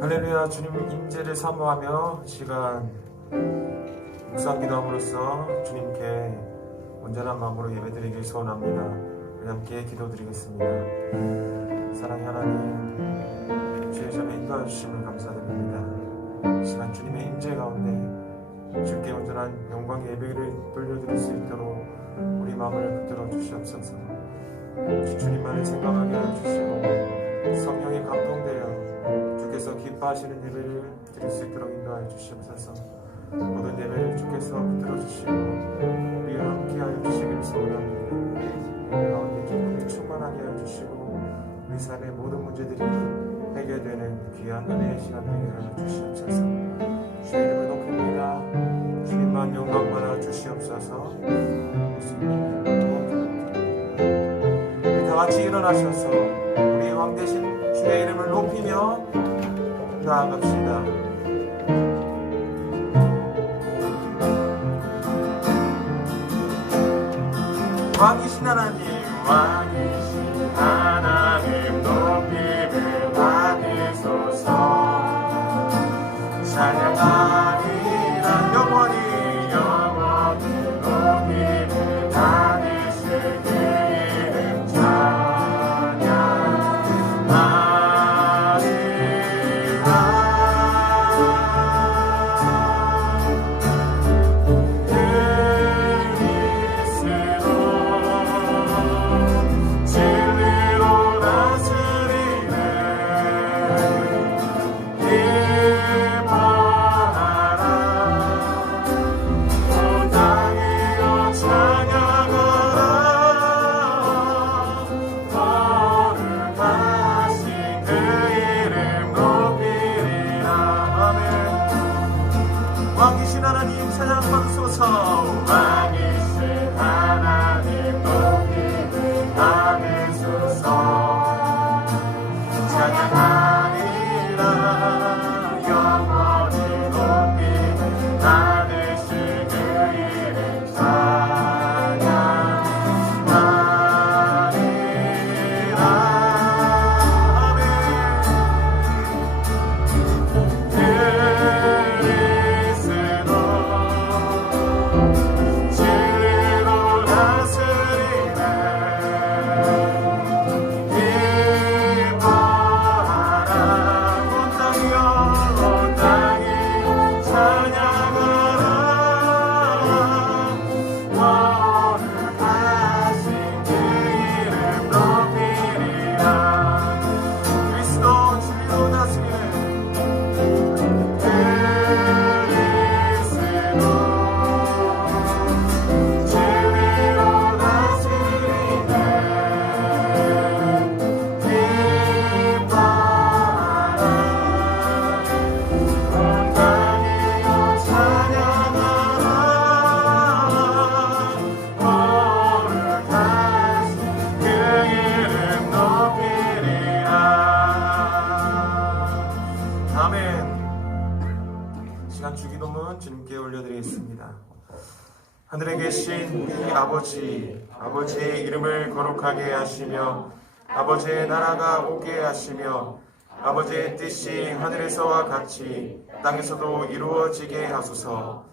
할렐루야. 주님 임재를 사모하며 시간 묵상기도함으로써 주님께 온전한 마음으로 예배드리길 소원합니다. 우리 함께 기도드리겠습니다. 사랑의 하나님, 주의 전에 인도해 주심을 감사드립니다. 시간 주님의 임재 가운데 주께 온전한 영광의 예배를 돌려드릴 수 있도록 우리 마음을 붙들어 주시옵소서. 주님만을 생각하게 하여 주시고 성령에 감동되어 주께서 기뻐하시는 예배를 드릴 수 있도록 인도하여 주시옵소서. 모든 예배를 주께서 붙들어 주시고 우리와 함께하여 주시기를 소원합니다. 예배 가운데 기쁨이 충만하게 하여 주시고 우리 삶의 모든 문제들이 해결되는 귀한 은혜의 시간 되게 하여 주시옵소서. 주의 이름을 높입니다. 주님만 영광 받아 주시옵소서. 예수님 우리 다 같이 일어나셔서 우리 왕 대신 주의 이름을 높이며 나아갑시다. 왕이신 하나님, 왕이신 하나님 높임을 받으소서. 찬양하리라 영원히 높임을 받으실 그 이름 왕이신 하나님 찬양받으소서. 왕이신 하나님 높임을 받으소서. 찬양하리라 영원히 높임을 받으실 그 이름 찬양하리라. 시간 주기도문 주님께 올려드리겠습니다. 하늘에 계신 우리 아버지의 이름을 거룩하게 하시며 아버지의 나라가 오게 하시며 아버지의 뜻이 하늘에서와 같이 땅에서도 이루어지게 하소서.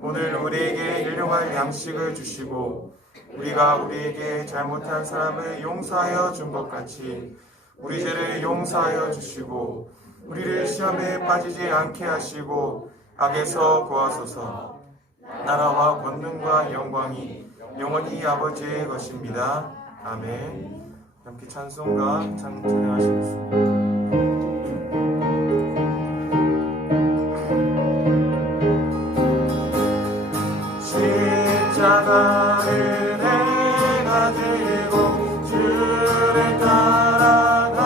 오늘 우리에게 일용할 양식을 주시고 우리가 우리에게 잘못한 사람을 용서하여 준 것 같이 우리 죄를 용서하여 주시고 우리를 시험에 빠지지 않게 하시고 악에서 구하소서. 나라와 권능과 영광이 영원히 아버지의 것입니다. 아멘. 함께 찬송가 찬양하시겠습니다. 십자가를 내가 들고 주를 따라갑니다.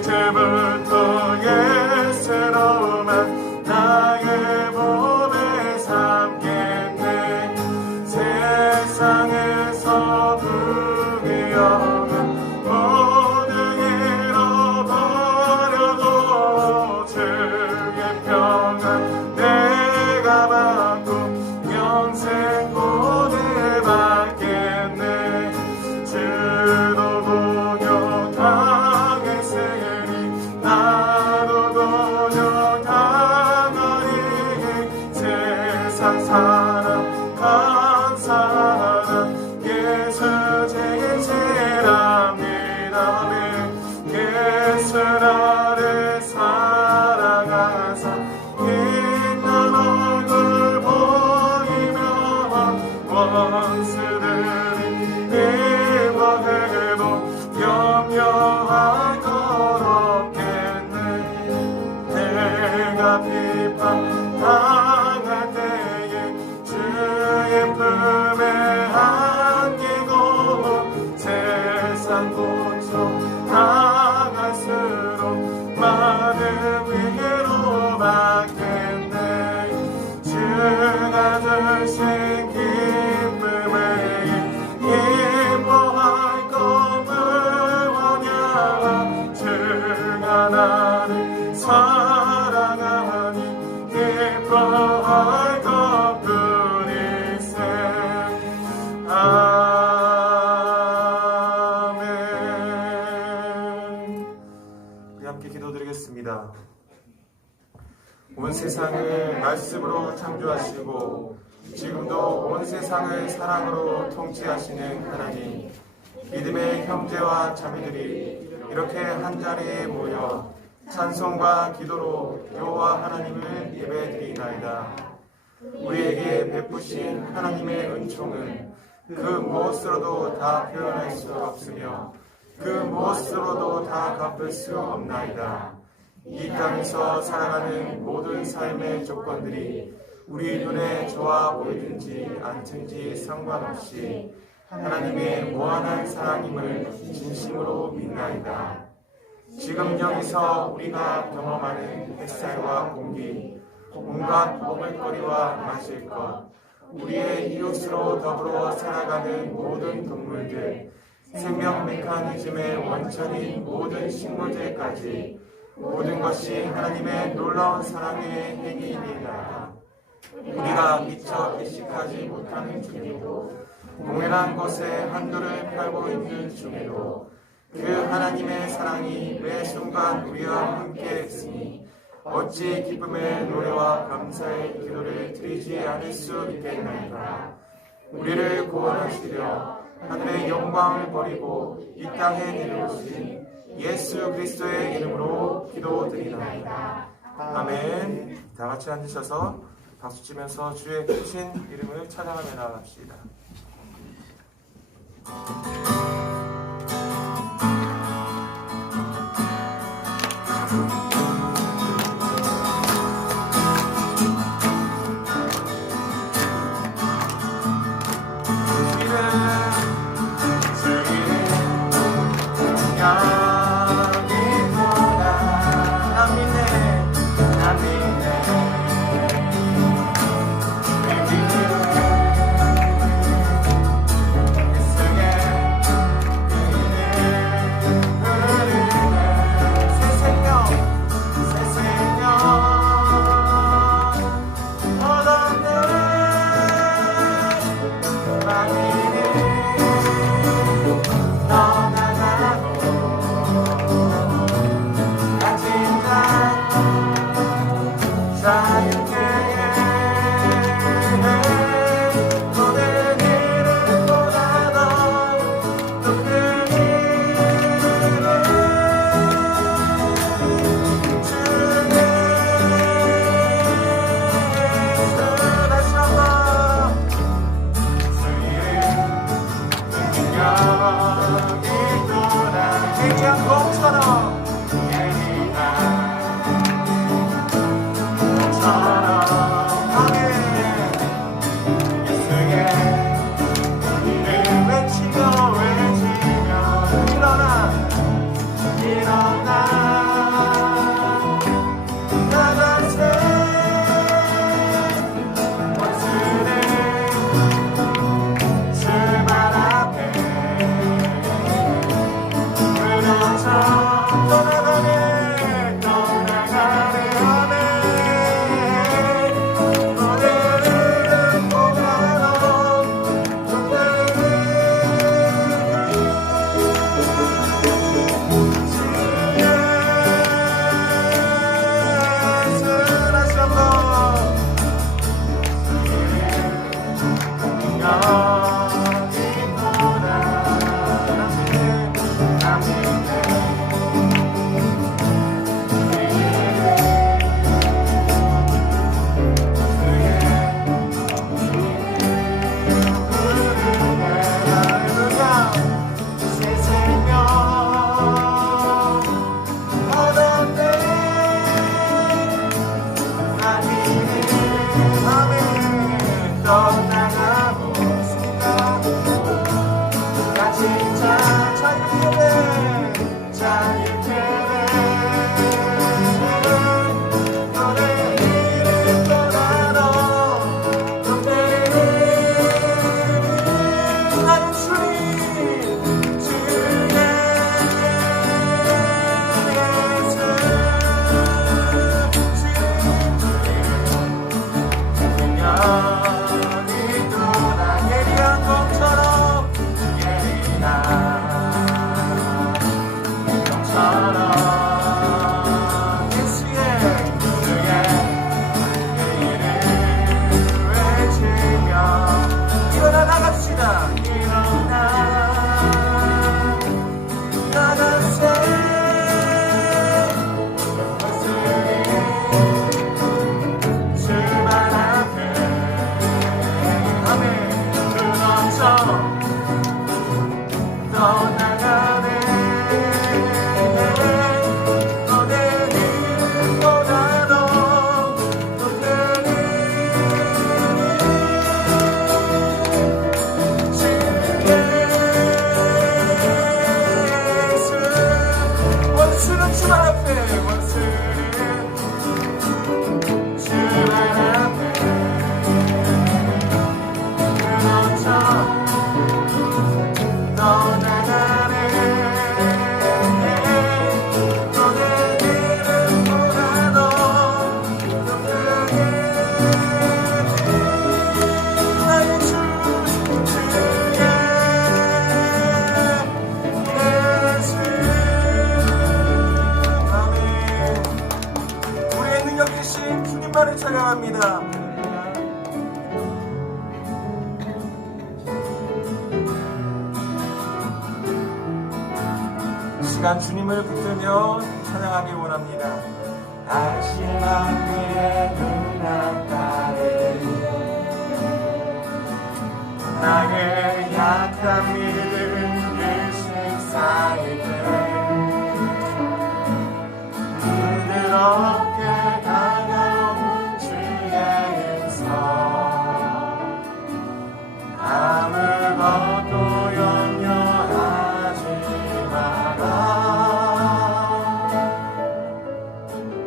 이제부터 예수로만 나의 몸을 삼겠네. 세상에서 부귀 영은 세상 곳으로 나갈수록 많은 위로 받겠네. 주가 주신 기쁨을 기뻐할 것 무엇냐. 주가 나를 사랑하니 기뻐할 것뿐일세. 아멘. 우리 함께 기도드리겠습니다. 온 세상을 말씀으로 창조하시고 지금도 온 세상을 사랑으로 통치하시는 하나님, 믿음의 형제와 자매들이 이렇게 한자리에 모여 찬송과 기도로 여호와 하나님을 예배드리나이다. 우리에게 베푸신 하나님의 은총은 그 무엇으로도 다 표현할 수 없으며 그 무엇으로도 다 갚을 수 없나이다. 이 땅에서 살아가는 모든 삶의 조건들이 우리 눈에 좋아 보이든지 않든지 상관없이 하나님의 무한한 사랑임을 진심으로 믿나이다. 지금 여기서 우리가 경험하는 햇살과 공기, 온갖 먹을거리와 마실 것, 우리의 이웃으로 더불어 살아가는 모든 동물들, 생명 메커니즘의 원천인 모든 식물들까지 모든 것이 하나님의 놀라운 사랑의 행위이니라. 우리가 미처 인식하지 못하는 중에도 공연한 것에 한도를 펴고 있는 중에도 그 하나님의 사랑이 매 순간 우리와 함께 있으니 어찌 기쁨의 노래와 감사의 기도를 드리지 않을 수 있겠나이까. 우리를 구원하시려 하늘의 영광을 버리고 이 땅에 내려오신 예수 그리스도의 이름으로 기도드리나이다. 아멘. 다 같이 앉으셔서 박수치면서 주의 크신 이름을 찬양하며 나아갑시다. 주 발 앞에 무너져 떠나가네. 너의 이름보다도 더 큰 주 예수. 원수는 주말 앞에, 원수는 주말 앞에 그렇죠. 떠나가네. 너의 이름보다도 더 크게 나의 주 주의 예수. 아멘. 우리의 능력 되신 주님만을 찬양합니다. 시간 주님을 붙들며 찬양하기 원합니다. 안심한 그의 눈앞가에 나의 약한 믿음 일식 쌓일 때 부드럽게 다가온 주의 음성 아무것도 염려하지 마라.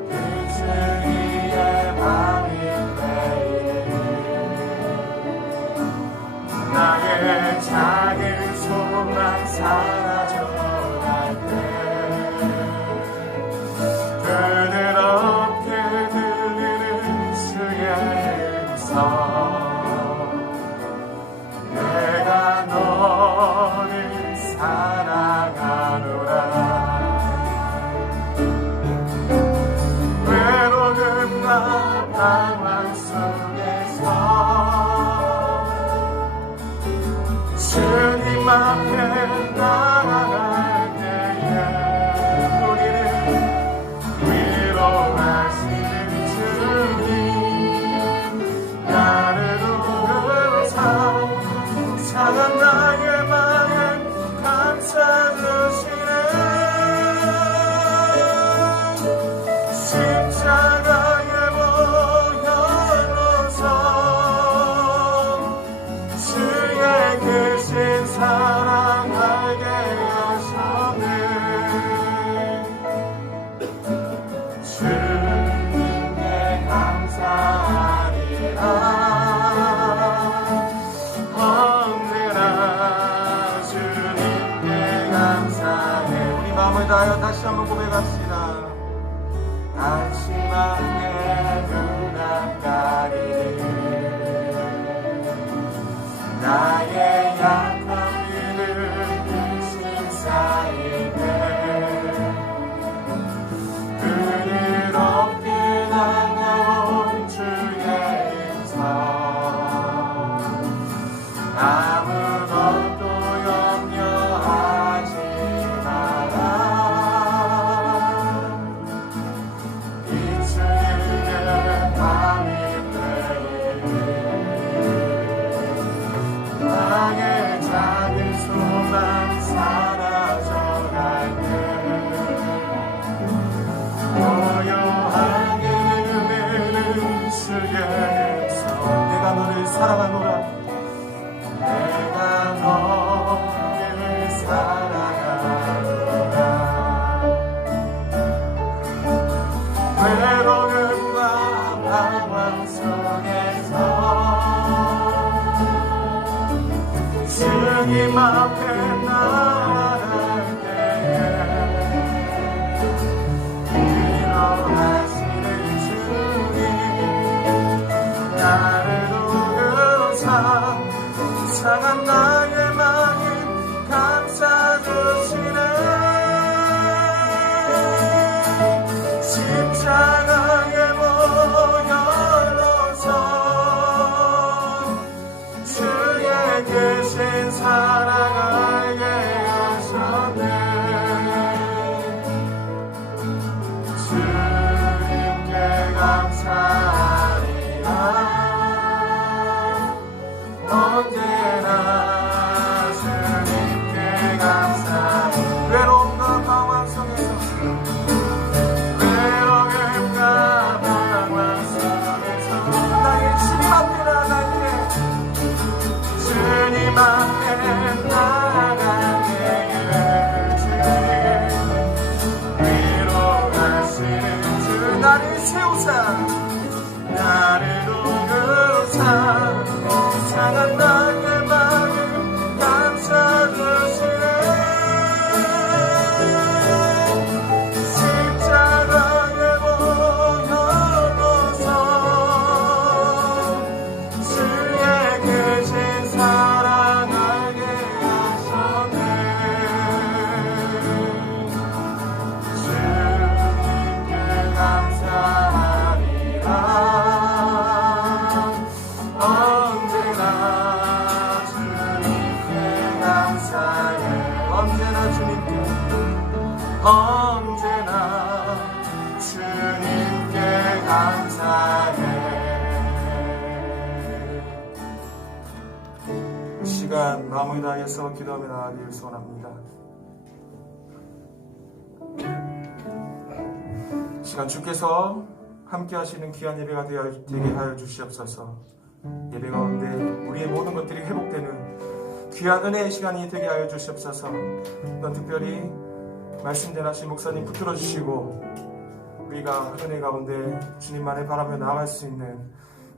그 주위에 밤이 매일 나의 작은 소망 사라져갈 때 부드럽게 들리는 주의 음성 내가 너를 사랑하노라. 외로움과 방황 속에서 주님 앞에 나아갈 때에 우리를 위로하시는 주님 나를 도우사 상한 나의 마음 감싸주시네. 십자가에 모여놓서 주의 크신 사랑 알게 하셨네. 주님께 감사하리라. 언제나 주님께 감사해. 우리 마음을 다하여 다시 한번 고백합시다. 안심한 내 눈앞가리 나의 약한 믿음 일심 쌓일 때 부드럽게 다가온 주의 음성 아무것도 염려하지 마라. 비추는 밤이 되리 나의 세우사 나를 도우사 상한 나의 마음 감싸주시네 십자가에 모여서 주의 계신 사랑하게 하셨네 주님께 감사하리라 언제나 주님께 감사해 언제나 주님께 감사해 이 시간 마음을 다해서 기도하며 나아가길 소원합니다. 이 시간 주께서 함께 하시는 귀한 예배가 되게 하여 주시옵소서. 예배 가운데 우리의 모든 것들이 회복되는 귀한 은혜의 시간이 되게 하여 주시옵소서. 또 특별히 말씀 전하신 목사님 붙들어 주시고 우리가 은혜 가운데 주님만을 바라며 나아갈 수 있는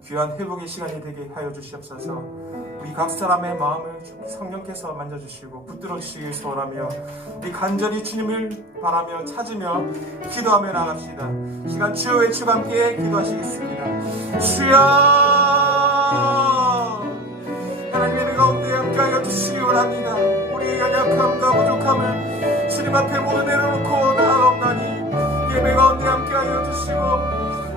귀한 회복의 시간이 되게 하여 주시옵소서. 우리 각 사람의 마음을 성령께서 만져주시고 붙들어 주시길 소원하며 우리 간절히 주님을 바라며 찾으며 기도하며 나갑시다. 시간 주여 외치고 함께 기도하시겠습니다. 주여 하나님의 예배 가운데 함께하여 주시기 원합니다. 우리의 연약함과 부족함을 주님 앞에 모두 내려놓고 나아가옵나니 예배 가운데 함께하여 주시고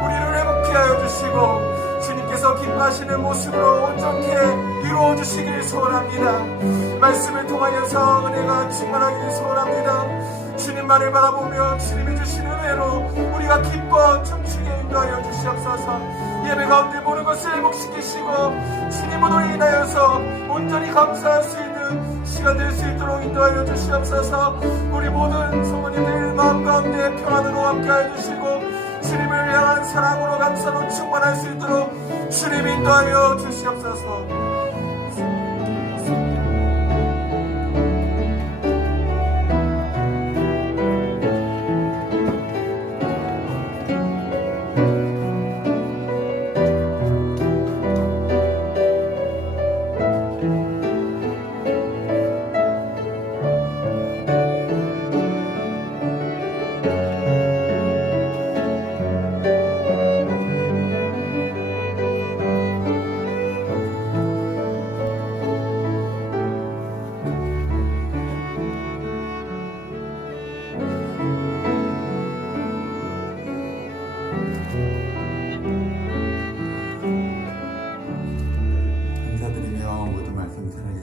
우리를 회복케 하여 주시고 주님께서 기뻐하시는 모습으로 온전케 이루어 주시길 소원합니다. 말씀을 통하여서 은혜가 충만하기를 소원합니다. 주님만을 바라보며 주님이 주시는 은혜로 우리가 기뻐 춤추게 인도하여 주시옵소서. 예배 가운데 모든 것을 회복시키시고 주님으로 인하여서 온전히 감사할 수 있는 시간 될 수 있도록 인도하여 주시옵소서. 우리 모든 성도님들 마음 가운데 평안으로 함께하여 주시고 주님을 향한 사랑으로 감사로 충만할 수 있도록 주님 인도하여 주시옵소서.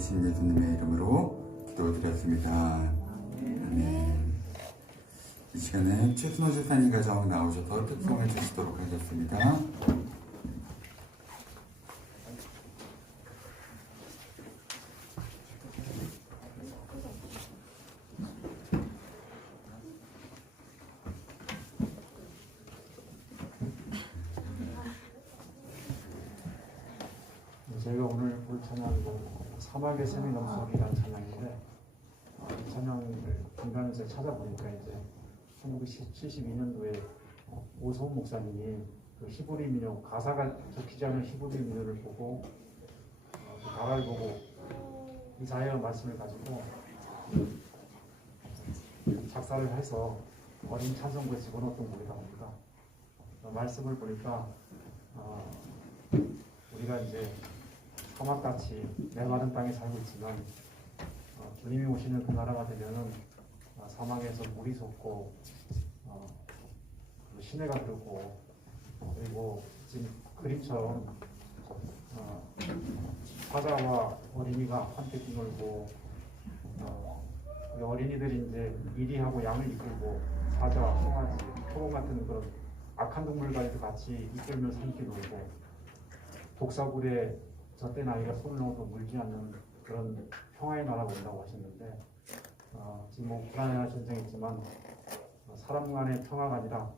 예수님의 이름으로 기도드렸습니다. 아멘. 이 시간에 최순호 집사님 가정 나오셔서 특송해 주시도록 하겠습니다. 저희가 오늘 볼 찬양은 사막의 샘이 넘쳐이라는 찬양인데 이 찬양을 중간에서 찾아보니까 이제 1972년도에 오소훈 목사님이 그 히브리 민요 가사가 적히지 않은 히브리 민요를 보고 그 가사를 보고 이사야 말씀을 가지고 작사를 해서 어린 찬송부에 집어넣었던 곡이라고 합니다. 말씀을 보니까 우리가 이제 사막같이 메마른 땅에 살고 있지만 주님이 오시는 그 나라가 되면은 사막에서 물이 솟고 시내가 흐르고 그리고 지금 그림처럼 사자와 어린이가 함께 뛰놀고 우리 어린이들이 이제 이리하고 양을 이끌고 사자, 송아지, 표범 같은 그런 악한 동물과도 같이 이끌면서 함께 놀고 독사굴에 젖된 아이가 손을 넣어도 물지 않는 그런 평화의 나라가 온다고 하셨는데 지금 뭐 우크라이나 전쟁이 있지만 사람 간의 평화가 아니라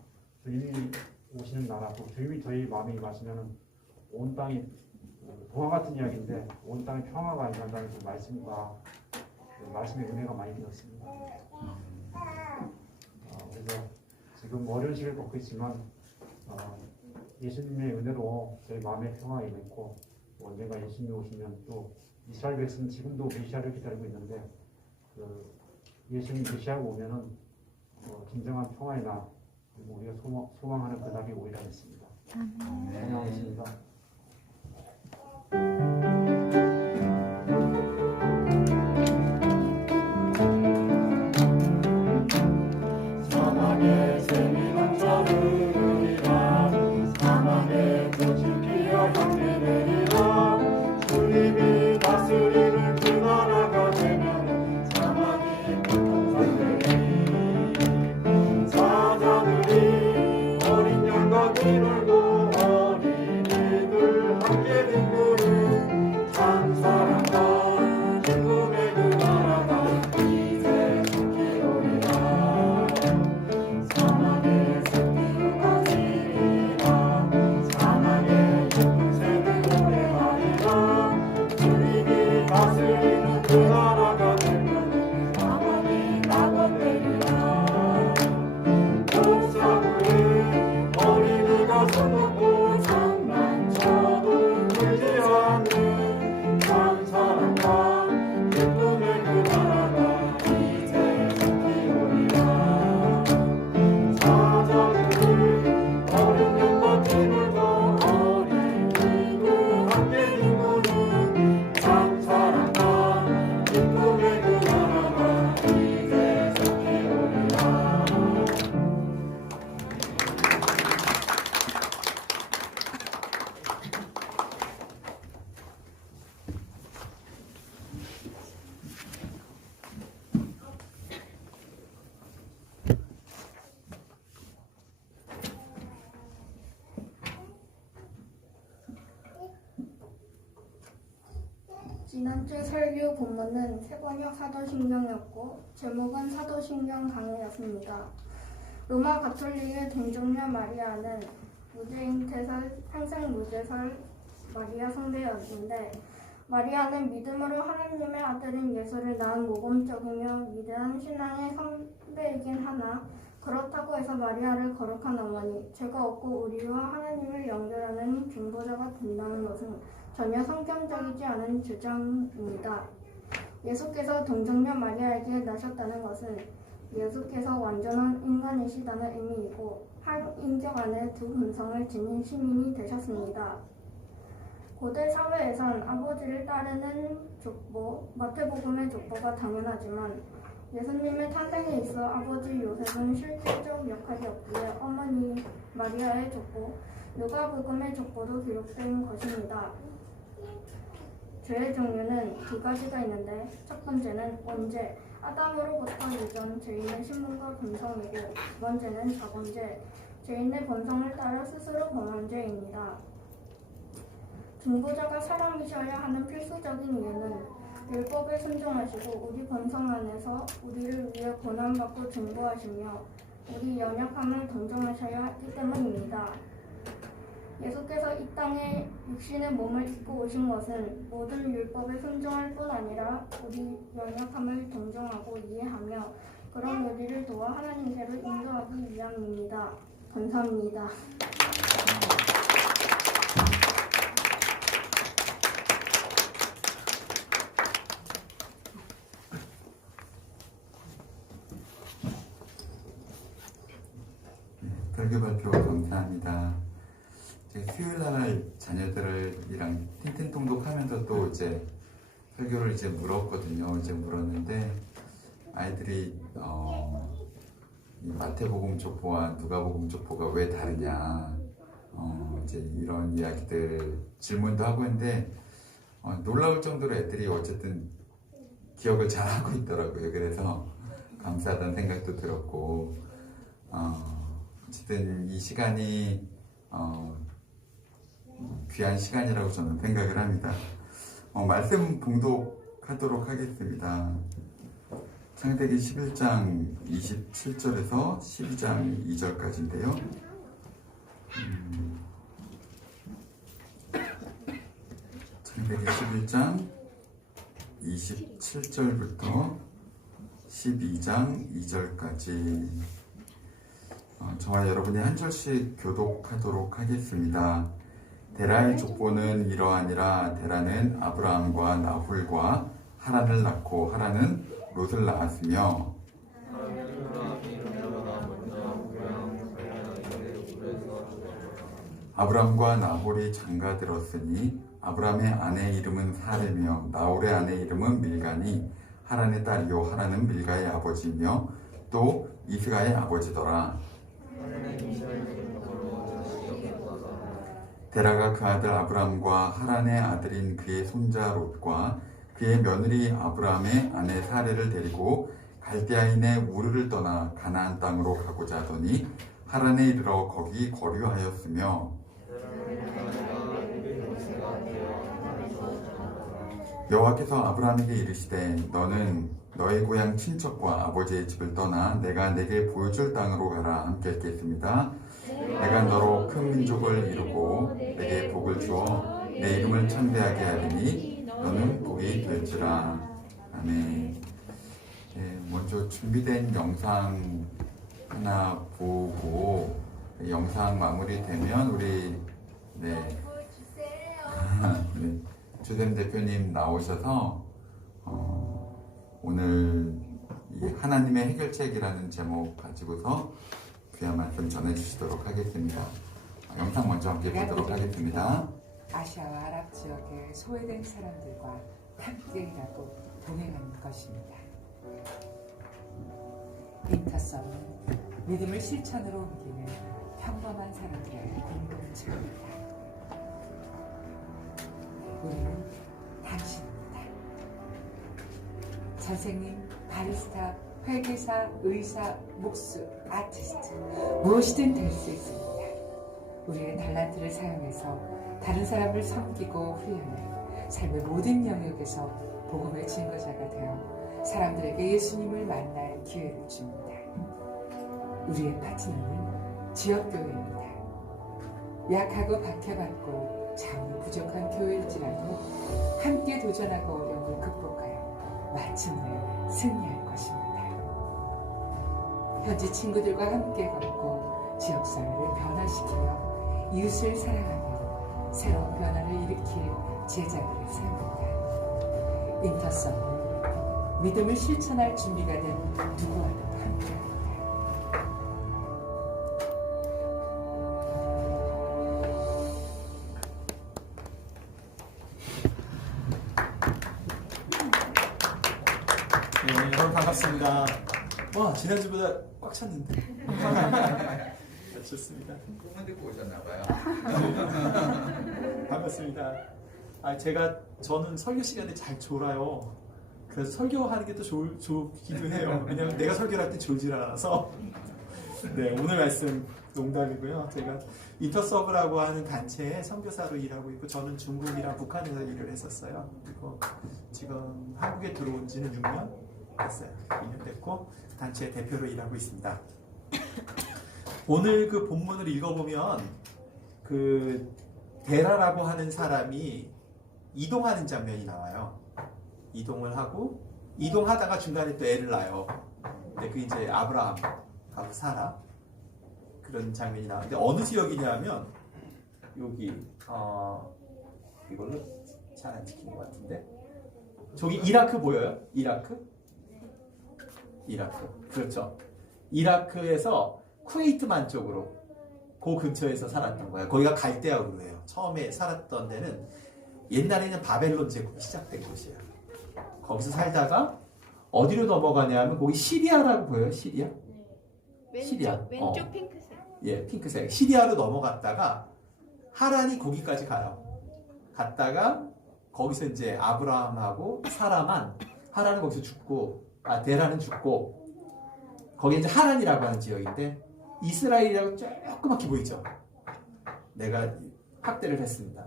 주님이 오시는 나라, 또 주님이 저희 마음에 임하시면 온 땅이 동화 같은 이야기인데 온 땅에 평화가 임한다는 그 말씀과 그 말씀의 은혜가 많이 되었습니다. 그래서 지금 어려운 시기를 겪고 있지만 예수님의 은혜로 저희 마음에 평화가 있고 언젠가 예수님이 오시면 또 이스라엘 백성은 지금도 메시아를 기다리고 있는데 예수님 메시아가 오면은 진정한 평화의 날 우리가 소망하는 그 날이 오리라 했습니다. 찬양하겠습니다. 사막에 샘이 넘쳐흐르리라 사막에 꽃이 피어 향기 내리라 주님이 다스리는 그 나라가 되면 사막이 고통받으리 사자들이 어린 양과 뛰놀고 어린이들 함께 뒹구는 참 사랑과 기쁨의 그 나라가 이제 속히 오리라 사막에 새끼를 거지리라 사막에 예쁜 새를 노래하리라 주님이 다스리는 그 나라가 되면 사막이 낙원되리라 독사구에 어린이가 손놓고 장난쳐도 울지 않는 참 사랑과 기쁨의 그 나라가 이제 속히 오리라 사자들을 어린 양과 뛰놀고 어린이들 함께 뒹구는 참 사랑과 기쁨의 그 나라가 이제 속히 오리라 지난주 설교 본문은 세번역 사도신경이었고 제목은 사도신경 강해였습니다. 로마 가톨릭의 동정녀 마리아는 무죄인태설 평생무죄설 마리아 성대였는데 마리아는 믿음으로 하나님의 아들인 예수를 낳은 모범적이며 위대한 신앙의 성대이긴 하나 그렇다고 해서 마리아를 거룩한 어머니, 죄가 없고 우리와 하나님을 연결하는 중보자가 된다는 것은 전혀 성경적이지 않은 주장입니다. 예수께서 동정녀 마리아에게 나셨다는 것은 예수께서 완전한 인간이시다는 의미이고 한 인격 안에 두 본성을 지닌 시민이 되셨습니다. 고대 사회에선 아버지를 따르는 족보, 마태복음의 족보가 당연하지만 예수님의 탄생에 있어 아버지 요셉은 실질적 역할이 없기에 어머니 마리아의 족보, 누가복음의 족보도 기록된 것입니다. 죄의 종류는 두 가지가 있는데 첫 번째는 원죄, 아담으로부터 유전 죄인의 신분과 본성이고 두 번째는 자본죄, 죄인의 본성을 따라 스스로 범한 죄입니다. 중보자가 사람이셔야 하는 필수적인 이유는 율법에 순종하시고 우리 본성 안에서 우리를 위해 고난받고 중보하시며 우리 연약함을 동정하셔야 하기 때문입니다. 예수께서 이 땅에 육신의 몸을 입고 오신 것은 모든 율법에 순종할 뿐 아니라 우리 연약함을 동정하고 이해하며 그런 우리를 도와 하나님께로 인도하기 위함입니다. 감사합니다. 설교 발표 감사합니다. 수요일 날 자녀들이랑 틴틴 통독하면서 또 이제 설교를 이제 물었거든요. 이제 물었는데 아이들이 이 마태복음 족보와 누가복음 족보가 왜 다르냐 이제 이런 이야기들 질문도 하고 있는데 놀라울 정도로 애들이 어쨌든 기억을 잘 하고 있더라고요. 그래서 감사하다는 생각도 들었고 어쨌든 이 시간이 귀한 시간이라고 저는 생각을 합니다. 말씀 봉독하도록 하겠습니다. 창세기 11장 27절에서 12장 2절까지인데요. 창세기 11장 27절부터 12장 2절까지 저와 여러분이 한 절씩 교독하도록 하겠습니다. 데라의 족보는 이러하니라. 데라는 아브라함과 나홀과 하란을 낳고 하란은 롯을 낳았으며 아브라함과 나홀이 장가들었으니 아브라함의 아내 이름은 사레며 나홀의 아내 이름은 밀가니 하란의 딸이요 하란은 밀가의 아버지이며 또 이스가의 아버지더라. 데라가 그 아들 아브라함과 하란의 아들인 그의 손자 롯과 그의 며느리 아브라함의 아내 사레를 데리고 갈대아인의 우르를 떠나 가나안 땅으로 가고자 하더니 하란에 이르러 거기 거류하였으며 여호와께서 아브라함에게 이르시되 너는 너의 고향 친척과 아버지의 집을 떠나 내가 내게 보여줄 땅으로 가라. 함께 읽겠습니다. 내가 너로 큰 민족을 이루고 내게 복을 주어 내 이름을 창대하게 하리니 너는 복이 될지라. 아멘. 먼저 준비된 영상 하나 보고 영상 마무리되면 우리 네, 주샘 대표님 나오셔서 오늘 이 하나님의 해결책이라는 제목 가지고서 귀한 말씀 전해주시도록 하겠습니다. 영상 먼저 함께 보도록 하겠습니다. 아시아와 아랍 지역의 소외된 사람들과 함께 일하고 동행하는 것입니다. 인터썸은 믿음을 실천으로 옮기는 평범한 사람들의 공동체입니다. 우리는 당신입니다. 선생님, 바리스타, 회계사, 의사, 목수, 아티스트 무엇이든 될 수 있습니다. 우리의 달란트를 사용해서 다른 사람을 섬기고 훈련해 삶의 모든 영역에서 복음의 증거자가 되어 사람들에게 예수님을 만날 기회를 줍니다. 우리의 파트너는 지역교회입니다. 약하고 박해받고 자원이 부족한 교회일지라도 함께 도전하고 어려움을 극복하여 마침내 승리할 것입니다. 현지 친구들과 함께 걷고 지역사회를 변화시키며 이웃을 사랑하며 새로운 변화를 일으킬 제자들을 세웁니다. 인터썸은 믿음을 실천할 준비가 된 누구와도 함께합니다. 네, 여러분 반갑습니다. 와, 지난주보다 꽉 찼는데. 좋습니다. 꿈을 듣고 오셨나봐요. 반갑습니다. 저는 설교 시간에 잘 졸아요. 그래서 설교하는 게 또 좋기도 해요. 왜냐면 내가 설교를 할 때 졸질 않아서. 네, 오늘 말씀 농담이고요. 제가 인터서브라고 하는 단체에 선교사로 일하고 있고, 저는 중국이랑 북한에서 일을 했었어요. 그리고 지금 한국에 들어온 지는 6년 됐어요. 2년 됐고, 단체 대표로 일하고 있습니다. 오늘 그 본문을 읽어보면, 그 데라라고 하는 사람이 이동하는 장면이 나와요. 이동을 하고, 이동하다가 중간에 또 애를 낳아요. 근데 그 이제 아브라함하고 사라, 그런 장면이 나와요. 근데 어느 지역이냐면, 여기, 이걸로 잘 안 찍힌 것 같은데. 저기 이라크 보여요? 이라크? 그렇죠. 이라크에서 쿠웨이트만 쪽으로 그 근처에서 살았던 거예요. 거기가 갈대아우르 해요. 처음에 살았던 데는 옛날에는 바벨론 제국이 시작된 곳이에요. 거기서 살다가 어디로 넘어가냐면 거기 시리아라고 보여요. 시리아? 네. 시리아. 왼쪽 핑크색. 예, 핑크색. 시리아로 넘어갔다가 하란이 거기까지 가요. 갔다가 거기서 이제 아브라함하고 사라만, 하란은 거기서 죽고, 데라는 죽고, 거기 이제 하란이라고 하는 지역인데, 이스라엘이라고 조그맣게 보이죠? 내가 확대를 했습니다.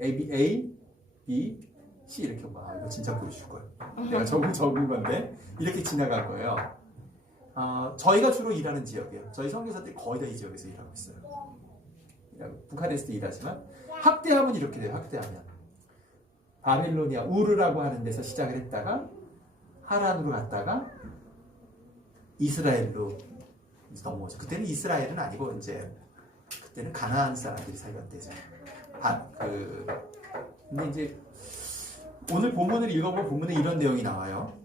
A, B, C 이렇게 막, 이거 진짜 보여줄 거예요. 내가 적은 건데, 이렇게 지나갈 거예요. 저희가 주로 일하는 지역이에요. 저희 선교사들이 거의 다 이 지역에서 일하고 있어요. 북한에서도 일하지만, 확대하면 이렇게 돼요, 확대하면. 바벨로니아, 우르라고 하는 데서 시작을 했다가, 하란으로 갔다가, 이스라엘로 이제 넘어오죠. 그때는 이스라엘은 아니고 이제 그때는 가나안 사람들이 살던 때죠. 근데 이제 오늘 본문을 읽어보면 본문에 이런 내용이 나와요.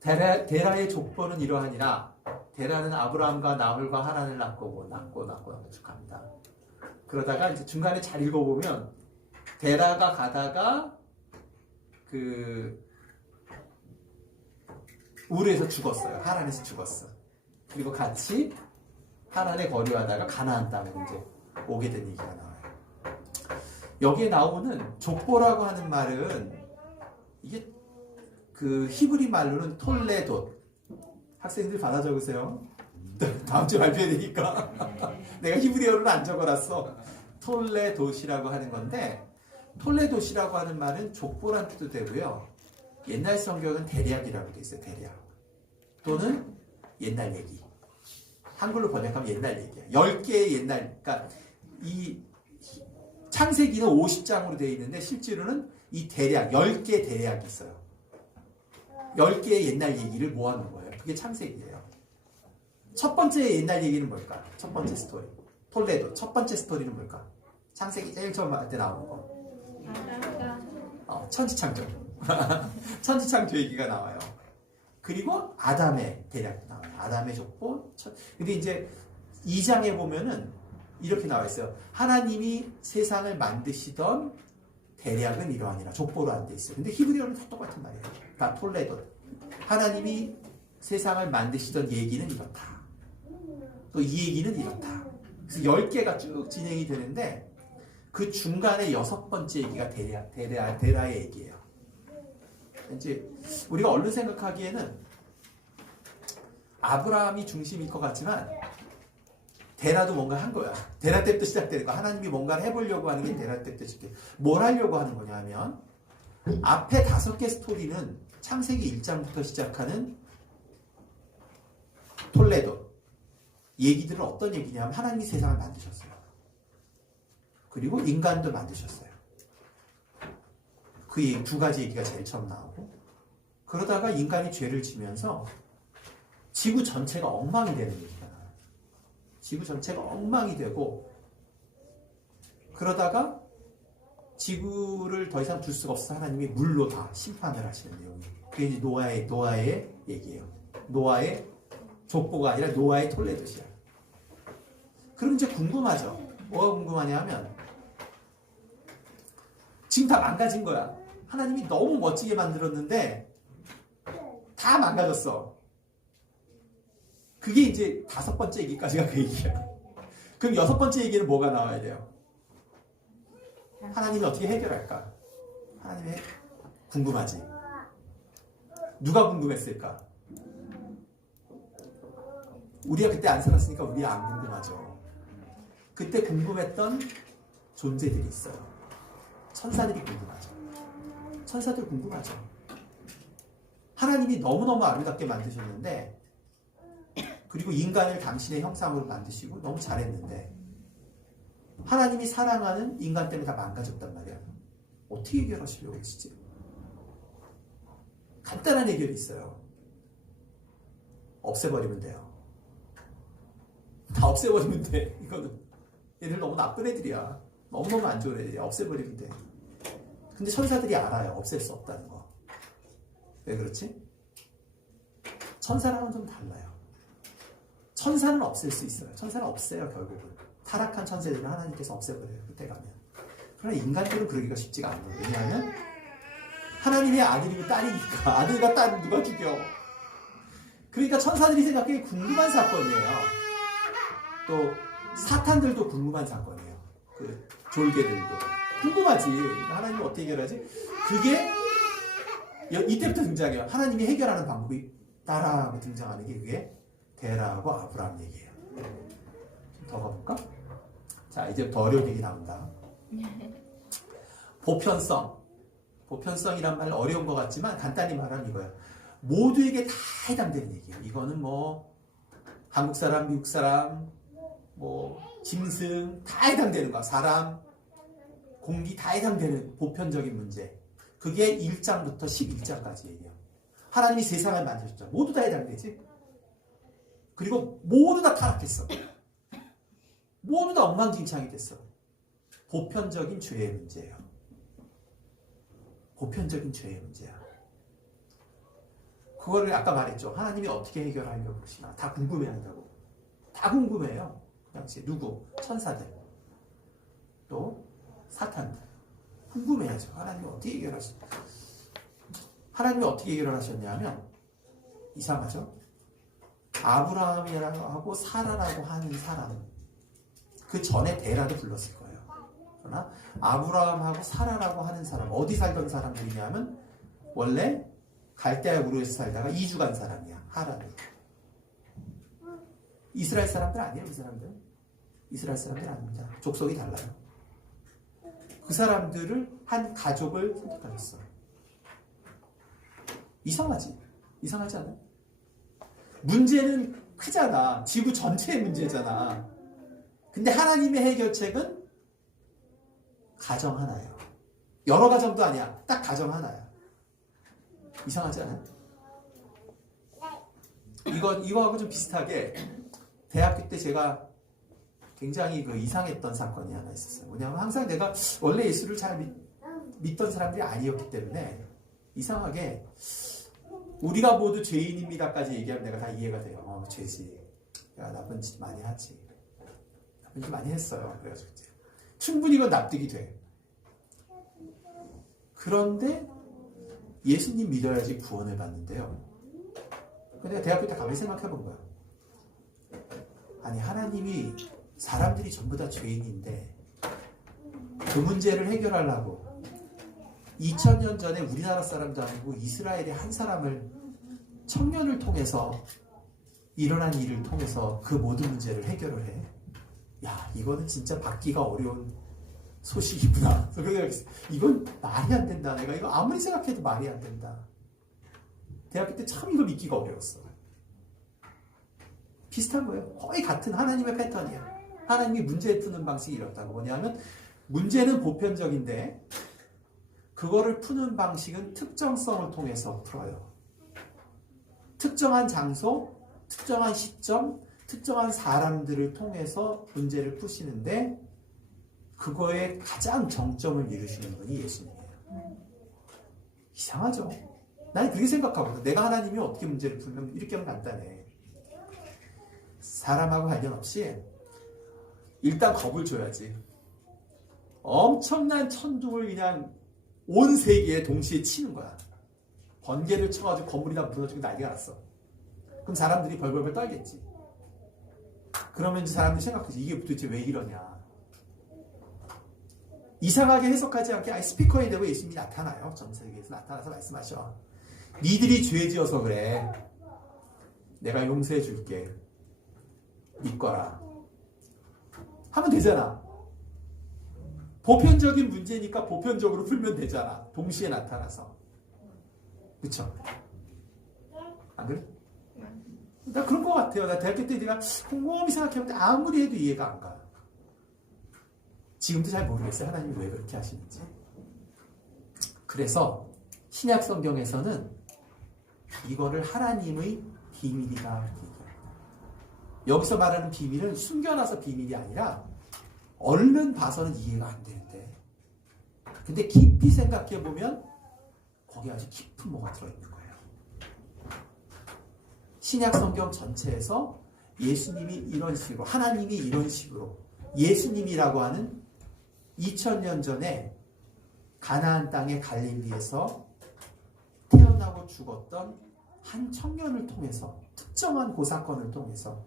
데라의 족보는 이러하니라. 데라는 아브라함과 나홀과 하란을 낳고 쭉 갑니다. 그러다가 이제 중간에 잘 읽어보면 데라가 가다가 우르에서 죽었어요. 하란에서 죽었어. 그리고 같이 하란에 거류하다가 가나안 땅에 이제 오게 된 얘기가 나와요. 여기에 나오는 족보라고 하는 말은 이게 그 히브리 말로는 톨레돗. 학생들 받아 적으세요. 다음 주에 발표해야 되니까. 내가 히브리어로는 안 적어놨어. 톨레돗이라고 하는 건데, 톨레돗이라고 하는 말은 족보란 뜻도 되고요. 옛날 성경은 대략이라고 돼 있어요. 대략. 또는 옛날 얘기. 한글로 번역하면 옛날 얘기야. 10개의 옛날, 그러니까 이 창세기는 50장으로 되어 있는데 실제로는 이 대략, 10개의 대략이 있어요. 10개의 옛날 얘기를 모아놓은 거예요. 그게 창세기예요. 첫 번째 옛날 얘기는 뭘까? 첫 번째 스토리. 톨레도. 첫 번째 스토리는 뭘까? 창세기 제일 처음 할 때 나오는 거. 천지창조. 천지창조 얘기가 나와요. 그리고 아담의 대략 나와요. 아담의 족보. 근데 이제 2장에 보면은 이렇게 나와 있어요. 하나님이 세상을 만드시던 대략은 이러하니라. 족보로 안 돼 있어요. 근데 히브리어는 다 똑같은 말이에요. 다 톨레도. 하나님이 세상을 만드시던 얘기는 이렇다. 또 이 얘기는 이렇다. 그래서 10개가 쭉 진행이 되는데 그 중간에 6번째 얘기가 데라의 얘기예요. 이제 우리가 얼른 생각하기에는 아브라함이 중심일 것 같지만 데라도 뭔가 한 거야. 데라 때부터 시작되는 거. 하나님이 뭔가를 해보려고 하는 게 데라 때부터 시작돼. 뭘 하려고 하는 거냐 하면 앞에 5개 스토리는 창세기 1장부터 시작하는 톨레도 얘기들은 어떤 얘기냐면 하나님이 세상을 만드셨어요. 그리고 인간도 만드셨어요. 그 2가지 얘기가 제일 처음 나오고 그러다가 인간이 죄를 지면서 지구 전체가 엉망이 되는 얘기가 나와요. 지구 전체가 엉망이 되고 그러다가 지구를 더 이상 둘 수가 없어서 하나님이 물로 다 심판을 하시는 내용이에요. 그게 이제 노아의 얘기예요. 노아의 족보가 아니라 노아의 톨레도시야. 그럼 이제 궁금하죠. 뭐가 궁금하냐 하면 지금 다 망가진 거야. 하나님이 너무 멋지게 만들었는데 다 망가졌어. 그게 이제 5번째 얘기까지가 그 얘기야. 그럼 6번째 얘기는 뭐가 나와야 돼요? 하나님이 어떻게 해결할까? 하나님이 궁금하지. 누가 궁금했을까? 우리가 그때 안 살았으니까 우리가 안 궁금하죠. 그때 궁금했던 존재들이 있어요. 천사들이 궁금하죠. 천사들 궁금하죠. 하나님이 너무너무 아름답게 만드셨는데 그리고 인간을 당신의 형상으로 만드시고 너무 잘했는데 하나님이 사랑하는 인간 때문에 다 망가졌단 말이야. 어떻게 해결하시려고 하시지? 간단한 해결이 있어요. 없애버리면 돼요. 다 없애버리면 돼. 이거는 얘들 너무 나쁜 애들이야. 너무너무 안 좋은 애들이야. 없애버리면 돼. 근데 천사들이 알아요. 없앨 수 없다는 거. 왜 그렇지? 천사랑은 좀 달라요. 천사는 없앨 수 있어요. 천사는 없애요. 결국은. 타락한 천사들은 하나님께서 없애버려요. 그때 가면. 그러나 인간들은 그러기가 쉽지가 않아요. 왜냐하면 하나님의 아들이고 딸이니까. 아들과 딸을 누가 죽여. 그러니까 천사들이 생각하기에 궁금한 사건이에요. 또 사탄들도 궁금한 사건이에요. 그 졸개들도 궁금하지. 하나님 어떻게 해결하지? 그게 이때부터 등장해요. 하나님이 해결하는 방법이 따라하고 등장하는 게 그게 데라하고 아브라함 얘기예요. 좀 더 가볼까? 자, 이제부터 어려운 얘기 나온다. 보편성이란 말 어려운 것 같지만 간단히 말하면 이거예요. 모두에게 다 해당되는 얘기예요. 이거는 뭐 한국 사람, 미국 사람, 뭐 짐승 다 해당되는 거야. 사람, 공기 다 해당되는 보편적인 문제. 그게 1장부터 11장까지 얘기해요. 하나님이 세상을 만드셨죠. 모두 다 해당되지. 그리고 모두 다 타락했어. 모두 다 엉망진창이 됐어. 보편적인 죄의 문제예요. 보편적인 죄의 문제야. 그거를 아까 말했죠. 하나님이 어떻게 해결하려고 그러시나. 다 궁금해한다고. 다 궁금해요. 그 당시에 누구? 천사들. 또 사탄들. 궁금해하죠. 하나님이 어떻게 해결하셨냐. 하나님이 어떻게 해결하셨냐면 이상하죠. 아브라함이라고 사라라고 하는 사람 그 전에 데라도 불렀을 거예요. 그러나 아브라함하고 사라라고 하는 사람 어디 살던 사람들이냐면 원래 갈대아 우르에서 살다가 이주 간 사람이야. 하란에. 이스라엘 사람들 아니에요. 그 사람들. 이스라엘 사람들 아닙니다. 족속이 달라요. 그 사람들을 한 가족을 선택하셨어. 이상하지? 이상하지 않아요? 문제는 크잖아. 지구 전체의 문제잖아. 근데 하나님의 해결책은 가정 하나예요. 여러 가정도 아니야. 딱 가정 하나야. 이상하지 않아요? 이거하고 좀 비슷하게 대학교 때 제가 굉장히 이상했던 사건이 하나 있었어요. 뭐냐면 항상 내가 원래 예수를 잘 믿던 사람들이 아니었기 때문에 이상하게 우리가 모두 죄인입니다까지 얘기하면 내가 다 이해가 돼요. 죄지. 야, 나쁜 짓 많이 하지. 나쁜 짓 많이 했어요. 그래가지고 이제 충분히 이건 납득이 돼. 그런데 예수님 믿어야지 구원을 받는데요. 근데 내가 대학교 때 가만히 생각해 본 거야. 아니 하나님이 사람들이 전부 다 죄인인데 그 문제를 해결하려고 2000년 전에 우리나라 사람도 아니고 이스라엘의 한 사람을 청년을 통해서 일어난 일을 통해서 그 모든 문제를 해결을 해. 야, 이거는 진짜 받기가 어려운 소식이구나. 그래서 이건 말이 안 된다. 내가 이거 아무리 생각해도 말이 안 된다. 대학교 때 참 이거 믿기가 어려웠어. 비슷한 거예요. 거의 같은 하나님의 패턴이야. 하나님이 문제 푸는 방식이 이렇다고. 뭐냐면 문제는 보편적인데 그거를 푸는 방식은 특정성을 통해서 풀어요. 특정한 장소, 특정한 시점, 특정한 사람들을 통해서 문제를 푸시는데 그거에 가장 정점을 이루시는 분이 예수님이에요. 이상하죠? 난 그렇게 생각하거든. 내가 하나님이 어떻게 문제를 풀면 이렇게 하면 간단해. 사람하고 관련 없이 일단 겁을 줘야지. 엄청난 천둥을 그냥 온 세계에 동시에 치는 거야. 번개를 쳐가지고 건물이 다 무너지고 난리가 났어. 그럼 사람들이 벌벌벌 떨겠지. 그러면 이제 사람들이 생각하지. 이게 도대체 왜 이러냐. 이상하게 해석하지 않게 스피커에 대고 예수님이 나타나요. 전 세계에서 나타나서 말씀하셔. 니들이 죄 지어서 그래. 내가 용서해 줄게. 믿거라. 하면 되잖아. 보편적인 문제니까 보편적으로 풀면 되잖아. 동시에 나타나서. 그쵸? 안 그래? 나 그런 것 같아요. 나 대학교 때 내가 곰곰이 생각해보는데 아무리 해도 이해가 안 가. 지금도 잘 모르겠어요. 하나님이 왜 그렇게 하시는지. 그래서 신약 성경에서는 이거를 하나님의 비밀이다. 여기서 말하는 비밀은 숨겨놔서 비밀이 아니라 얼른 봐서는 이해가 안 되는데 근데 깊이 생각해보면 거기에 아주 깊은 뭐가 들어있는 거예요. 신약 성경 전체에서 예수님이 이런 식으로 하나님이 이런 식으로 예수님이라고 하는 2000년 전에 가나안 땅의 갈릴리에서 태어나고 죽었던 한 청년을 통해서 특정한 그 사건을 통해서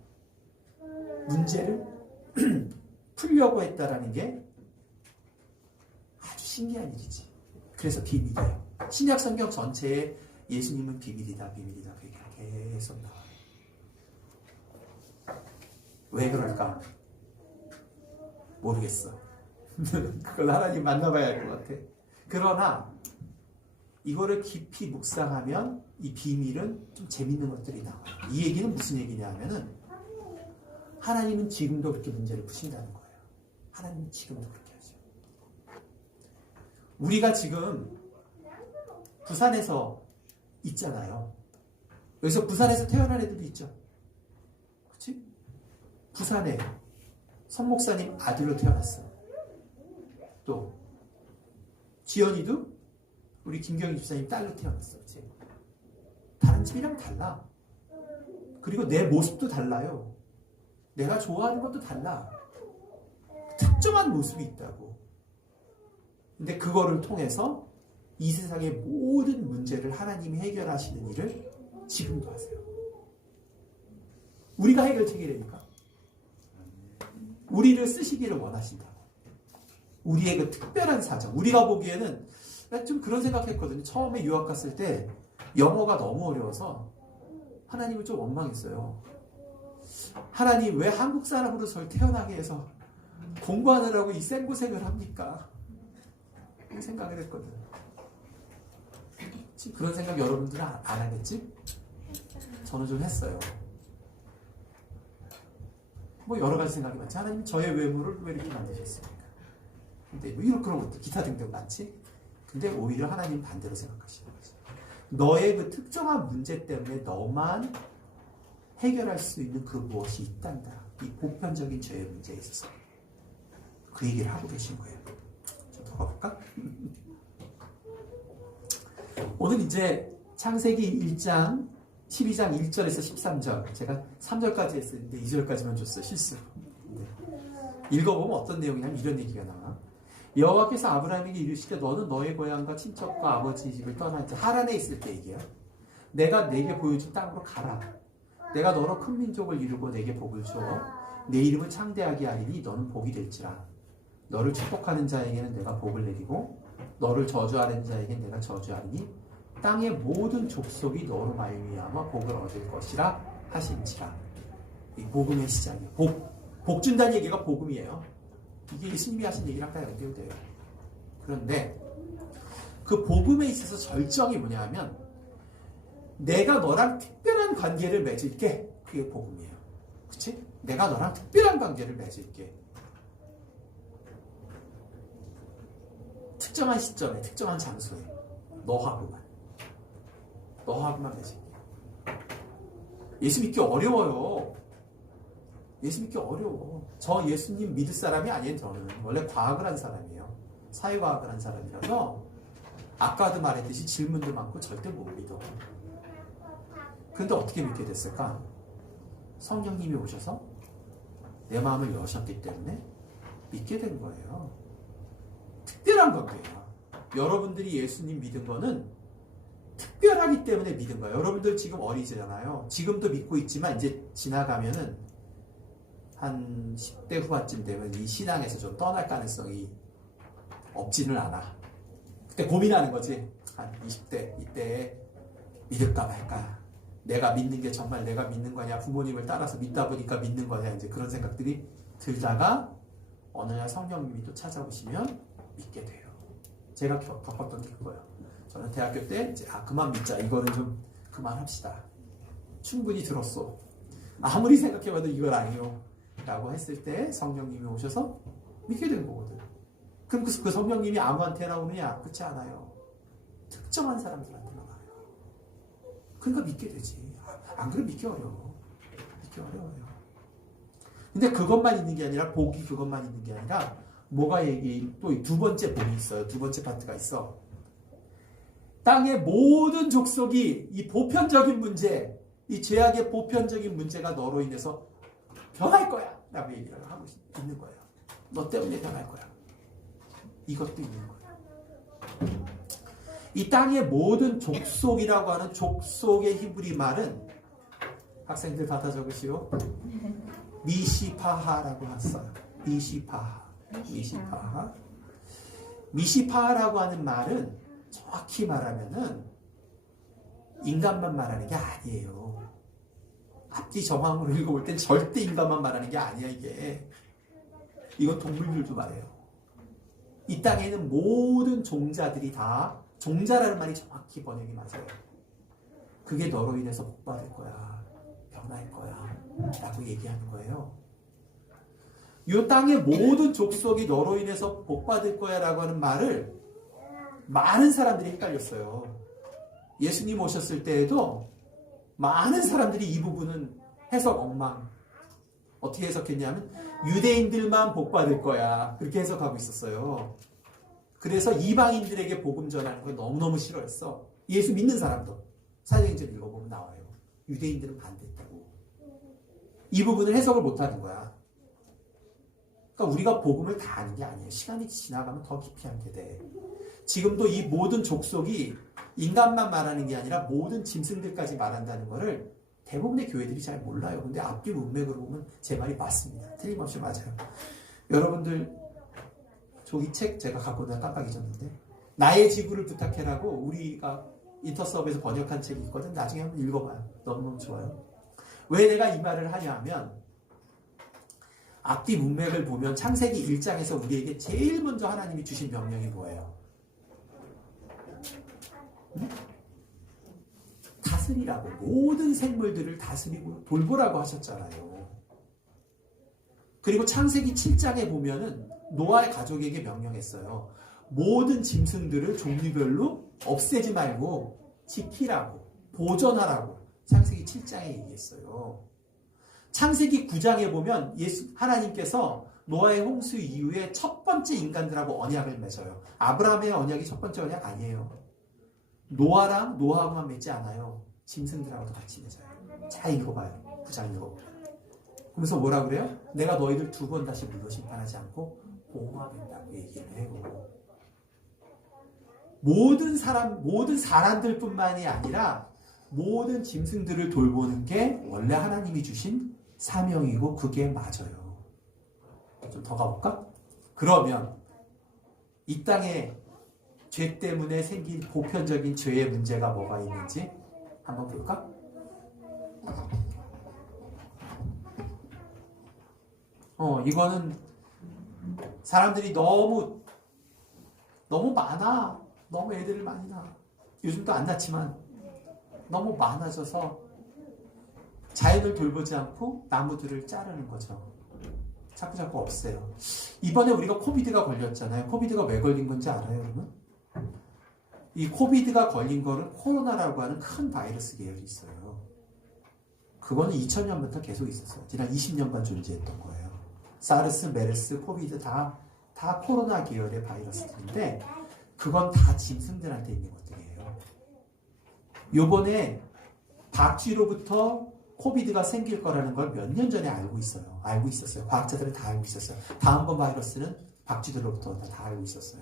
문제를 풀려고 했다라는 게 아주 신기한 일이지. 그래서 비밀이에요. 신약 성경 전체에 예수님은 비밀이다, 비밀이다. 그게 계속 나와요. 왜 그럴까? 모르겠어. 그건 하나님 만나봐야 할 것 같아. 그러나 이거를 깊이 묵상하면 이 비밀은 좀 재밌는 것들이 나와요. 이 얘기는 무슨 얘기냐 하면은 하나님은 지금도 그렇게 문제를 푸신다는 거예요. 하나님은 지금도 그렇게 하죠. 우리가 지금 부산에서 있잖아요. 여기서 부산에서 태어난 애들도 있죠. 부산에 선 목사님 아들로 태어났어. 또 지연이도 우리 김경희 집사님 딸로 태어났어. 그치? 다른 집이랑 달라. 그리고 내 모습도 달라요. 내가 좋아하는 것도 달라. 특정한 모습이 있다고. 근데 그거를 통해서 이 세상의 모든 문제를 하나님이 해결하시는 일을 지금도 하세요. 우리가 해결책이 되니까. 우리를 쓰시기를 원하신다고. 우리의 그 특별한 사정. 우리가 보기에는 좀 그런 생각했거든요. 처음에 유학 갔을 때 영어가 너무 어려워서 하나님을 좀 원망했어요. 하나님 왜 한국 사람으로 저를 태어나게 해서 공부하느라고 이 생고생을 합니까? 그런 생각을 했거든. 그런 생각 여러분들은 안 하겠지? 저는 좀 했어요. 뭐 여러 가지 생각이 많지. 하나님 저의 외모를 왜 이렇게 만드셨습니까? 근데 뭐 이런 그런 것들 기타 등등 많지. 근데 오히려 하나님 반대로 생각하시는 거지. 너의 그 특정한 문제 때문에 너만 해결할 수 있는 그 무엇이 있단다. 이 보편적인 죄의 문제에 있어서 그 얘기를 하고 계신 거예요. 좀 더 가볼까? 오늘 이제 창세기 1장 12장 1절에서 13절 제가 3절까지 했었는데 2절까지만 줬어요. 실수. 네. 읽어보면 어떤 내용이냐면 이런 얘기가 나와. 여호와께서 아브라함에게 이르시되 너는 너의 고향과 친척과 아버지 집을 떠나 이제 하란에 있을 때 얘기야. 내가 내게 보여준 땅으로 가라. 내가 너로 큰 민족을 이루고 내게 복을 주어 내 이름을 창대하게 하리니 너는 복이 될지라. 너를 축복하는 자에게는 내가 복을 내리고 너를 저주하는 자에게는 내가 저주하리니 땅의 모든 족속이 너로 말미암아 복을 얻을 것이라 하신지라. 이 복음의 시작이에요. 복 준다는 얘기가 복음이에요. 이게 예수님이 하신 얘기랑 다 연결돼요. 그런데 그 복음에 있어서 절정이 뭐냐면 내가 너랑 특별한 관계를 맺을게. 그게 복음이에요. 그치? 내가 너랑 특별한 관계를 맺을게. 특정한 시점에 특정한 장소에 너하고만 맺을게. 예수 믿기 어려워요. 예수 믿기 어려워. 저 예수님 믿을 사람이 아니에요. 저는 원래 과학을 한 사람이에요. 사회과학을 한 사람이라서 아까도 말했듯이 질문도 많고 절대 못 믿어. 그런데 어떻게 믿게 됐을까? 성령님이 오셔서 내 마음을 여셨기 때문에 믿게 된 거예요. 특별한 관계예요. 여러분들이 예수님 믿은 거는 특별하기 때문에 믿은 거예요. 여러분들 지금 어리잖아요. 지금도 믿고 있지만 이제 지나가면은 한 10대 후반쯤 되면 이 신앙에서 좀 떠날 가능성이 없지는 않아. 그때 고민하는 거지. 한 20대 이때에 믿을까 말까. 내가 믿는 게 정말 내가 믿는 거냐. 부모님을 따라서 믿다 보니까 믿는 거냐. 이제 그런 생각들이 들다가 어느 날 성령님이 또 찾아오시면 믿게 돼요. 제가 겪었던 게 그거예요. 저는 대학교 때 이제 그만 믿자. 이거는 좀 그만합시다. 충분히 들었어. 아무리 생각해봐도 이건 아니요. 라고 했을 때 성령님이 오셔서 믿게 된 거거든. 그럼 그 성령님이 아무한테나 오느냐? 그렇지 않아요. 특정한 사람들한테만 와요. 그러니까 믿게 되지. 안 그러면 믿기 어려워. 믿기 어려워요. 근데 그것만 있는 게 아니라 복이 그것만 있는 게 아니라 뭐가 또 두 번째 복이 있어요. 두 번째 파트가 있어. 땅의 모든 족속이 이 보편적인 문제, 이 죄악의 보편적인 문제가 너로 인해서 변할 거야 라고 얘기를 하고 있는 거예요. 너 때문에 변할 거야. 이것도 있는 거예요. 이 땅의 모든 족속이라고 하는 족속의 히브리 말은 학생들 받아 적으시오. 미시파하라고 했어요. 미시파하라고 하는 말은 정확히 말하면은 인간만 말하는 게 아니에요. 앞뒤 정황으로 읽어볼 땐 절대 인간만 말하는 게 아니야. 이건 동물들도 말해요. 이 땅에 있는 모든 종자들이 다, 종자라는 말이 정확히 번역이 맞아요. 그게 너로 인해서 복받을 거야, 변할 거야 라고 얘기하는 거예요. 이 땅의 모든 족속이 너로 인해서 복받을 거야 라고 하는 말을 많은 사람들이 헷갈렸어요. 예수님 오셨을 때에도 많은 사람들이 이 부분은 해석 엉망 어떻게 해석했냐면 유대인들만 복 받을 거야. 그렇게 해석하고 있었어요. 그래서 이방인들에게 복음 전하는 걸 너무너무 싫어했어. 예수 믿는 사람도. 사도행전 읽어보면 나와요. 유대인들은 반대했다고. 이 부분을 해석을 못하는 거야. 그러니까 우리가 복음을 다 아는 게 아니에요. 시간이 지나가면 더 깊이 알게 돼. 지금도 이 모든 족속이 인간만 말하는 게 아니라 모든 짐승들까지 말한다는 거를 대부분의 교회들이 잘 몰라요. 근데 앞뒤 문맥으로 보면 제 말이 맞습니다. 틀림없이 맞아요. 여러분들 저기 책 제가 갖고 내가 깜빡 잊었는데 나의 지구를 부탁해라고 우리가 인터서브에서 번역한 책이 있거든. 나중에 한번 읽어봐요. 너무너무 좋아요. 왜 내가 이 말을 하냐 하면 앞뒤 문맥을 보면 창세기 1장에서 우리에게 제일 먼저 하나님이 주신 명령이 뭐예요? 응? 다스리라고. 모든 생물들을 다스리고 돌보라고 하셨잖아요. 그리고 창세기 7장에 보면은 노아의 가족에게 명령했어요. 모든 짐승들을 종류별로 없애지 말고 지키라고, 보존하라고 창세기 7장에 얘기했어요. 창세기 9장에 보면 하나님께서 노아의 홍수 이후에 첫 번째 인간들하고 언약을 맺어요. 아브라함의 언약이 첫 번째 언약 아니에요. 노아랑 노아하고만 맺지 않아요. 짐승들하고도 같이 맺어요. 잘 읽어봐요. 9장 읽어봐요. 그래서 뭐라 그래요? 내가 너희들 2번 다시 물로 심판하지 않고 보호하겠다고 얘기를 해요. 모든 사람들뿐만이 아니라 모든 짐승들을 돌보는 게 원래 하나님이 주신 사명이고 그게 맞아요. 좀 더 가볼까? 그러면 이 땅에 죄 때문에 생긴 보편적인 죄의 문제가 뭐가 있는지 한번 볼까? 이거는 사람들이 너무 많아. 너무 애들을 많이 낳아. 요즘도 안 낳지만 너무 많아져서 자연을 돌보지 않고 나무들을 자르는 거죠. 자꾸 없애요. 이번에 우리가 코비드가 걸렸잖아요. 코비드가 왜 걸린 건지 알아요, 여러분? 이 코비드가 걸린 거는 코로나라고 하는 큰 바이러스 계열이 있어요. 그거는 2000년부터 계속 있었어요. 지난 20년간 존재했던 거예요. 사르스, 메르스, 코비드 다 코로나 계열의 바이러스들인데 그건 다 짐승들한테 있는 것들이에요. 요번에 박쥐로부터 코비드가 생길 거라는 걸 몇 년 전에 알고 있었어요. 과학자들은 다 알고 있었어요. 다음번 바이러스는 박쥐들로부터 다 알고 있었어요.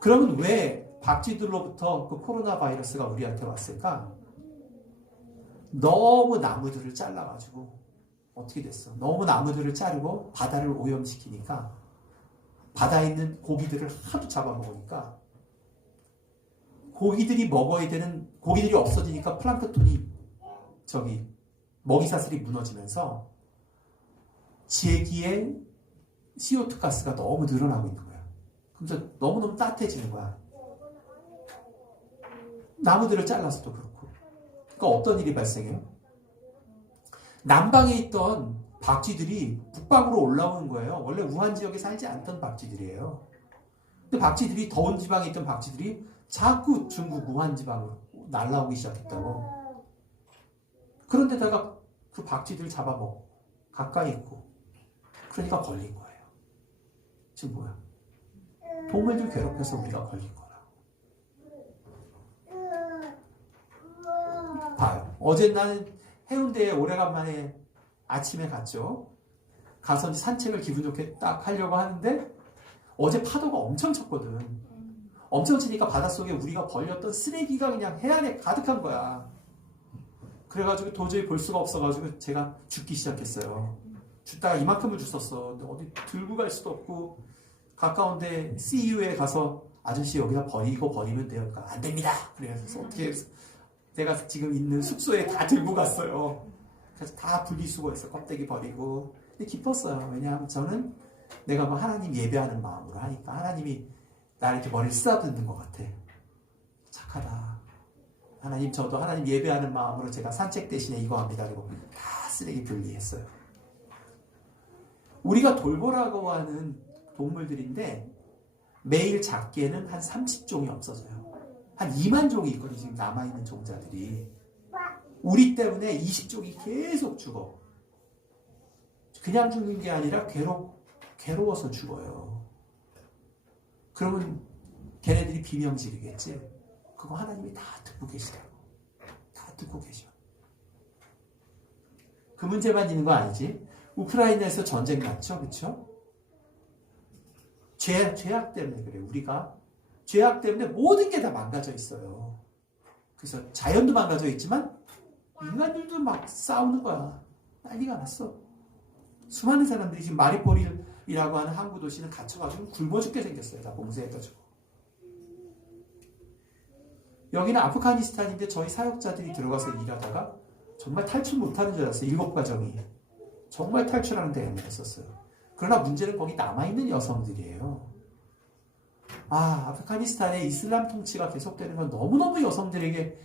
그러면 왜 박쥐들로부터 그 코로나 바이러스가 우리한테 왔을까? 너무 나무들을 잘라가지고 어떻게 됐어? 너무 나무들을 자르고 바다를 오염시키니까 바다에 있는 고기들을 하도 잡아먹으니까 고기들이 먹어야 되는 고기들이 없어지니까 플랑크톤이 먹이사슬이 무너지면서 지기의 CO2 가스가 너무 늘어나고 있는 거야. 그래서 너무너무 따뜻해지는 거야. 나무들을 잘라서도 그렇고. 그러니까 어떤 일이 발생해요? 남방에 있던 박쥐들이 북방으로 올라오는 거예요. 원래 우한 지역에 살지 않던 박쥐들이에요. 근데 박쥐들이 더운 지방에 있던 박쥐들이 자꾸 중국 우한 지방으로 날아오기 시작했다고. 그런데다가 그 박쥐들 잡아먹고 가까이 있고 그러니까 걸린 거예요. 지금 뭐야? 동물들 괴롭혀서 우리가 걸린 거라. 봐요. 어제 나는 해운대에 오래간만에 아침에 갔죠. 가서 산책을 기분 좋게 딱 하려고 하는데 어제 파도가 엄청 쳤거든. 엄청 치니까 바닷속에 우리가 벌렸던 쓰레기가 그냥 해안에 가득한 거야. 그래가지고 도저히 볼 수가 없어가지고 제가 죽기 시작했어요. 죽다가 이만큼을 죽었어. 근데 어디 들고 갈 수도 없고 가까운데 CU에 가서 아저씨 여기다 버리면 돼요. 그러니까 안 됩니다. 그래서 어떻게 해서 내가 지금 있는 숙소에 다 들고 갔어요. 그래서 다 분리수거해서 껍데기 버리고. 근데 기뻤어요. 왜냐하면 저는 내가 뭐 하나님 예배하는 마음으로 하니까 하나님이 나를 이렇게 머리를 쓰다듬는 것 같아. 착하다. 하나님, 저도 하나님 예배하는 마음으로 제가 산책 대신에 이거 합니다. 그리고 다 쓰레기 분리했어요. 우리가 돌보라고 하는 동물들인데 매일 작게는 한 30종이 없어져요. 한 2만 종이 있거든요. 지금 남아있는 종자들이. 우리 때문에 20종이 계속 죽어. 그냥 죽는 게 아니라 괴로워서 죽어요. 그러면 걔네들이 비명 지르겠지. 그거 하나님이 다 듣고 계시다고. 다 듣고 계셔. 그 문제만 있는 거 아니지? 우크라이나에서 전쟁 났죠, 그렇죠? 죄악 때문에 그래요. 우리가 죄악 때문에 모든 게 다 망가져 있어요. 그래서 자연도 망가져 있지만 인간들도 막 싸우는 거야. 난리가 났어. 수많은 사람들이 지금 마리포리라고 하는 항구 도시는 갇혀가지고 굶어 죽게 생겼어요. 다 봉쇄해가지고. 여기는 아프가니스탄인데 저희 사역자들이 들어가서 일하다가 정말 탈출 못하는 줄 알았어요. 7가정이. 정말 탈출하는 데 애매했었어요. 그러나 문제는 거기 남아있는 여성들이에요. 아프가니스탄의 이슬람 통치가 계속되는 건 너무너무 여성들한테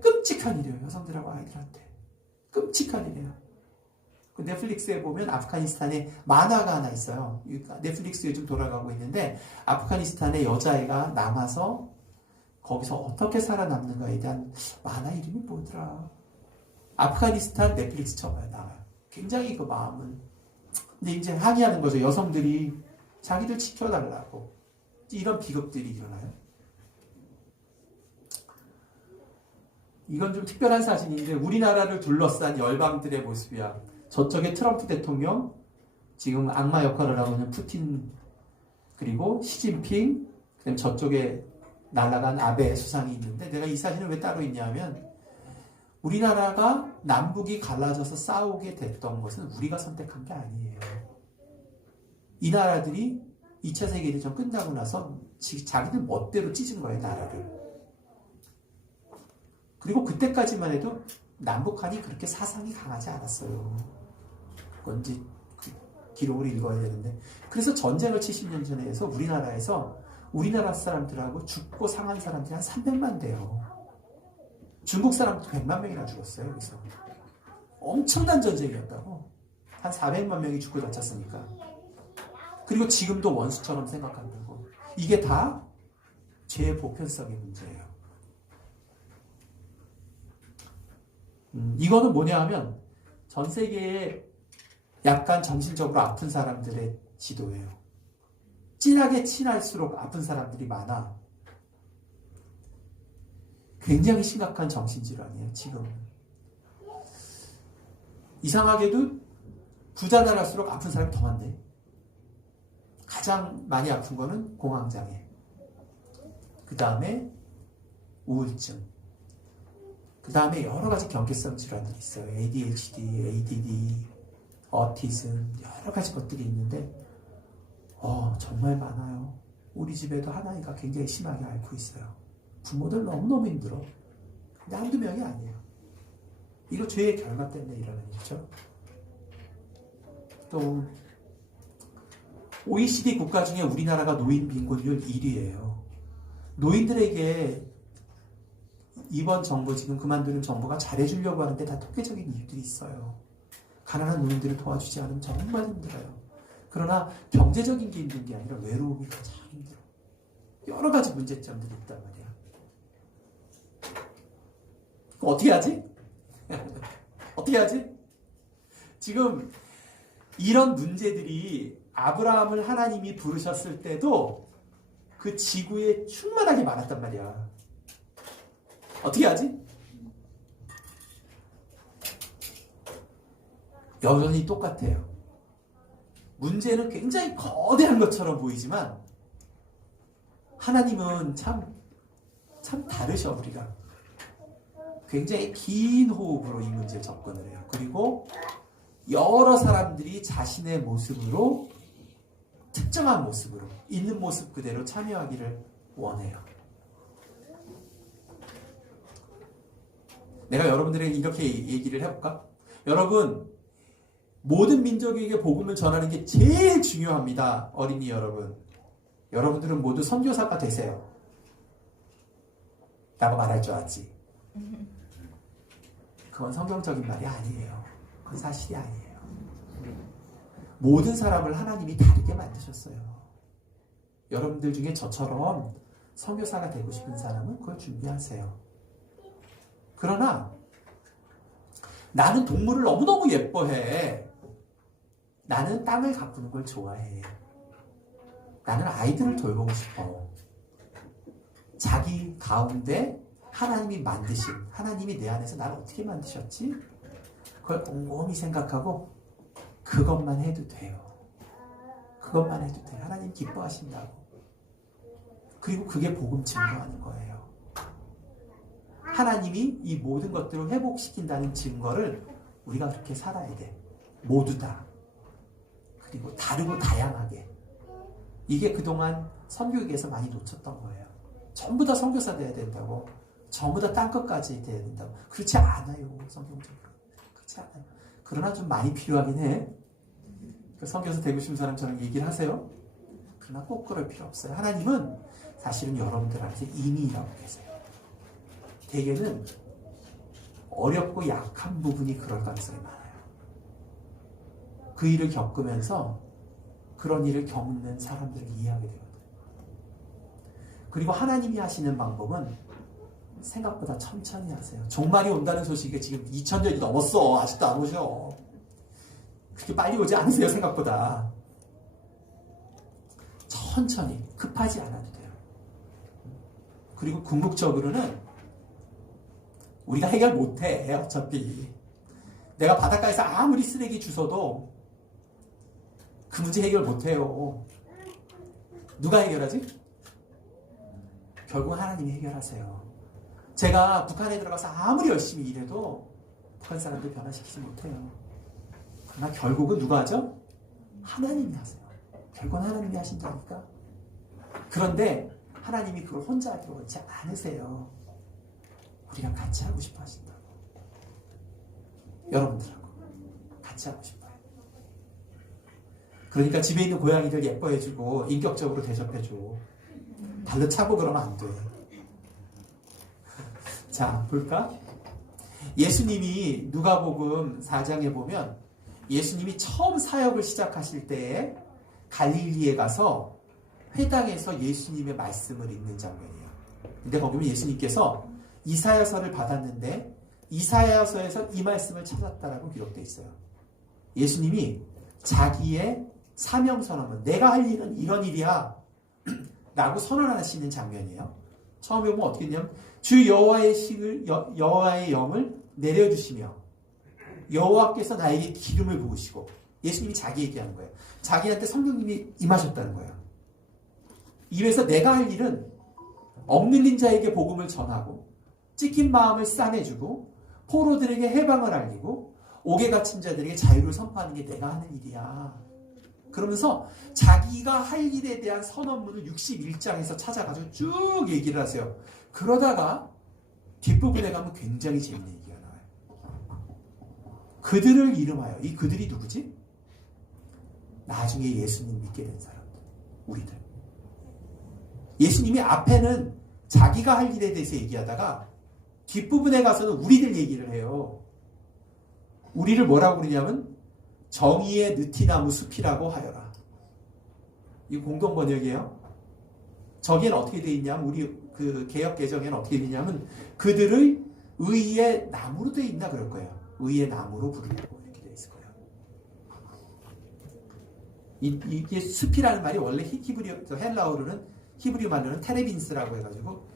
끔찍한 일이에요. 여성들하고 아이들한테. 끔찍한 일이에요. 그 넷플릭스에 보면 아프가니스탄에 만화가 하나 있어요. 넷플릭스 요즘 돌아가고 있는데 아프가니스탄의 여자애가 남아서 거기서 어떻게 살아남는가에 대한 만화 이름이 뭐더라. 아프가니스탄 넷플릭스 쳐봐요. 나와요. 굉장히 그 마음은. 근데 이제 항의하는 거죠. 여성들이 자기들 지켜달라고. 이런 비극들이 일어나요. 이건 좀 특별한 사진인데 우리나라를 둘러싼 열방들의 모습이야. 저쪽에 트럼프 대통령, 지금 악마 역할을 하고 있는 푸틴, 그리고 시진핑, 그다음에 저쪽에 날아간 아베 수상이 있는데 내가 이 사진을 왜 따로 있냐면 우리나라가 남북이 갈라져서 싸우게 됐던 것은 우리가 선택한 게 아니에요. 이 나라들이 2차 세계대전 끝나고 나서 자기들 멋대로 찢은 거예요, 나라를. 그리고 그때까지만 해도 남북한이 그렇게 사상이 강하지 않았어요. 그건지 기록을 읽어야 되는데. 그래서 전쟁을 70년 전에 해서 우리나라 사람들하고 죽고 상한 사람들이 한 300만 돼요. 중국 사람도 100만 명이나 죽었어요. 여기서. 엄청난 전쟁이었다고. 한 400만 명이 죽고 다쳤으니까. 그리고 지금도 원수처럼 생각한다고. 이게 다 죄의 보편성의 문제예요. 이거는 뭐냐 하면 전 세계에 약간 정신적으로 아픈 사람들의 지도예요. 진하게 친할수록 아픈 사람들이 많아. 굉장히 심각한 정신질환이에요, 지금. 이상하게도 부자 나라일수록 아픈 사람이 더 많네. 가장 많이 아픈 거는 공황장애. 그 다음에 우울증. 그 다음에 여러 가지 경계성 질환들이 있어요. ADHD, ADD, 어티즘, 여러 가지 것들이 있는데, 정말 많아요. 우리 집에도 하나이가 굉장히 심하게 앓고 있어요. 부모들 너무너무 힘들어. 근데 한두 명이 아니에요. 이거 죄의 결과 때문에 일어나는 일이죠. 또 OECD 국가 중에 우리나라가 노인 빈곤율 1위예요. 노인들에게 이번 정부, 지금 그만두는 정부가 잘해주려고 하는데 다 통계적인 이유들이 있어요. 가난한 노인들을 도와주지 않으면 정말 힘들어요. 그러나 경제적인 게 힘든 게 아니라 외로움이 가장 힘들어. 여러 가지 문제점들이 있단 말이야. 어떻게 하지? 어떻게 하지? 지금 이런 문제들이 아브라함을 하나님이 부르셨을 때도 그 지구에 충만하게 많았단 말이야. 어떻게 하지? 여전히 똑같아요. 문제는 굉장히 거대한 것처럼 보이지만 하나님은 참 다르셔. 우리가 굉장히 긴 호흡으로 이 문제에 접근을 해요. 그리고 여러 사람들이 자신의 모습으로, 특정한 모습으로, 있는 모습 그대로 참여하기를 원해요. 내가 여러분들에게 이렇게 얘기를 해볼까? 여러분, 모든 민족에게 복음을 전하는 게 제일 중요합니다. 어린이 여러분. 여러분들은 모두 선교사가 되세요. 라고 말할 줄 알지. 그건 성경적인 말이 아니에요. 그건 사실이 아니에요. 모든 사람을 하나님이 다르게 만드셨어요. 여러분들 중에 저처럼 선교사가 되고 싶은 사람은 그걸 준비하세요. 그러나 나는 동물을 너무너무 예뻐해. 나는 땅을 가꾸는 걸 좋아해. 나는 아이들을 돌보고 싶어. 자기 가운데 하나님이 만드신, 하나님이 내 안에서 나를 어떻게 만드셨지? 그걸 곰곰이 생각하고 그것만 해도 돼요. 그것만 해도 돼. 하나님 기뻐하신다고. 그리고 그게 복음 증거하는 거예요. 하나님이 이 모든 것들을 회복시킨다는 증거를 우리가 그렇게 살아야 돼. 모두 다. 그리고 다르고 다양하게. 이게 그동안 선교육에서 많이 놓쳤던 거예요. 전부 다 선교사 돼야 된다고. 전부 다 땅끝까지 돼야 된다고. 그렇지 않아요. 성경적으로. 그렇지 않아요. 그러나 좀 많이 필요하긴 해. 선교사 되고 싶은 사람처럼 얘기를 하세요. 그러나 꼭 그럴 필요 없어요. 하나님은 사실은 여러분들한테 이미 일하고 계세요. 대개는 어렵고 약한 부분이 그럴 가능성이 많아요. 그 일을 겪으면서 그런 일을 겪는 사람들을 이해하게 되거든요. 그리고 하나님이 하시는 방법은 생각보다 천천히 하세요. 종말이 온다는 소식이 지금 2000년이 넘었어. 아직도 안 오셔. 그렇게 빨리 오지 않으세요. 생각보다. 천천히, 급하지 않아도 돼요. 그리고 궁극적으로는 우리가 해결 못해. 어차피 내가 바닷가에서 아무리 쓰레기 주워도 그 문제 해결 못해요. 누가 해결하지? 결국 하나님이 해결하세요. 제가 북한에 들어가서 아무리 열심히 일해도 북한 사람들 변화시키지 못해요. 그러나 결국은 누가 하죠? 하나님이 하세요. 결국은 하나님이 하신다니까. 그런데 하나님이 그걸 혼자 하기로 원치 않으세요. 우리가 같이 하고 싶어 하신다고. 여러분들하고 같이 하고 싶어요. 그러니까 집에 있는 고양이들 예뻐해주고 인격적으로 대접해줘. 발로 차고 그러면 안 돼. 자, 볼까? 예수님이 누가복음 4장에 보면 예수님이 처음 사역을 시작하실 때에 갈릴리에 가서 회당에서 예수님의 말씀을 읽는 장면이에요. 근데 거기 보면 예수님께서 이사야서를 받았는데 이사야서에서 이 말씀을 찾았다라고 기록되어 있어요. 예수님이 자기의 사명 선언은 내가 할 일은 이런 일이야 라고 선언하시는 장면이에요. 처음에 보면 어떻게 했냐면 주 여호와의 영을 내려주시며 여호와께서 나에게 기름을 부으시고 예수님이 자기 얘기하는 거예요. 자기한테 성령님이 임하셨다는 거예요. 이래서 내가 할 일은 억눌린 자에게 복음을 전하고 찢긴 마음을 싸매주고 포로들에게 해방을 알리고 옥에 갇힌 자들에게 자유를 선포하는 게 내가 하는 일이야. 그러면서 자기가 할 일에 대한 선언문을 61장에서 찾아가지고 쭉 얘기를 하세요. 그러다가 뒷부분에 가면 굉장히 재밌는 얘기가 나와요. 그들을 이름하여, 이 그들이 누구지? 나중에 예수님 믿게 된 사람들, 우리들. 예수님이 앞에는 자기가 할 일에 대해서 얘기하다가 뒷부분에 가서는 우리들 얘기를 해요. 우리를 뭐라고 그러냐면 정의의 느티나무 숲이라고 하여라. 이 공동 번역이에요. 저기에는 어떻게 되어 있냐면 우리 그 개역 개정에는 어떻게 되어 있냐면 그들의 의의 나무로 되어 있나 그럴 거예요. 의의 나무로 부르고 이렇게 되어 있을 거예요. 이게 숲이라는 말이 원래 히브리어 헬라어로는 히브리 말로는 테레빈스라고 해가지고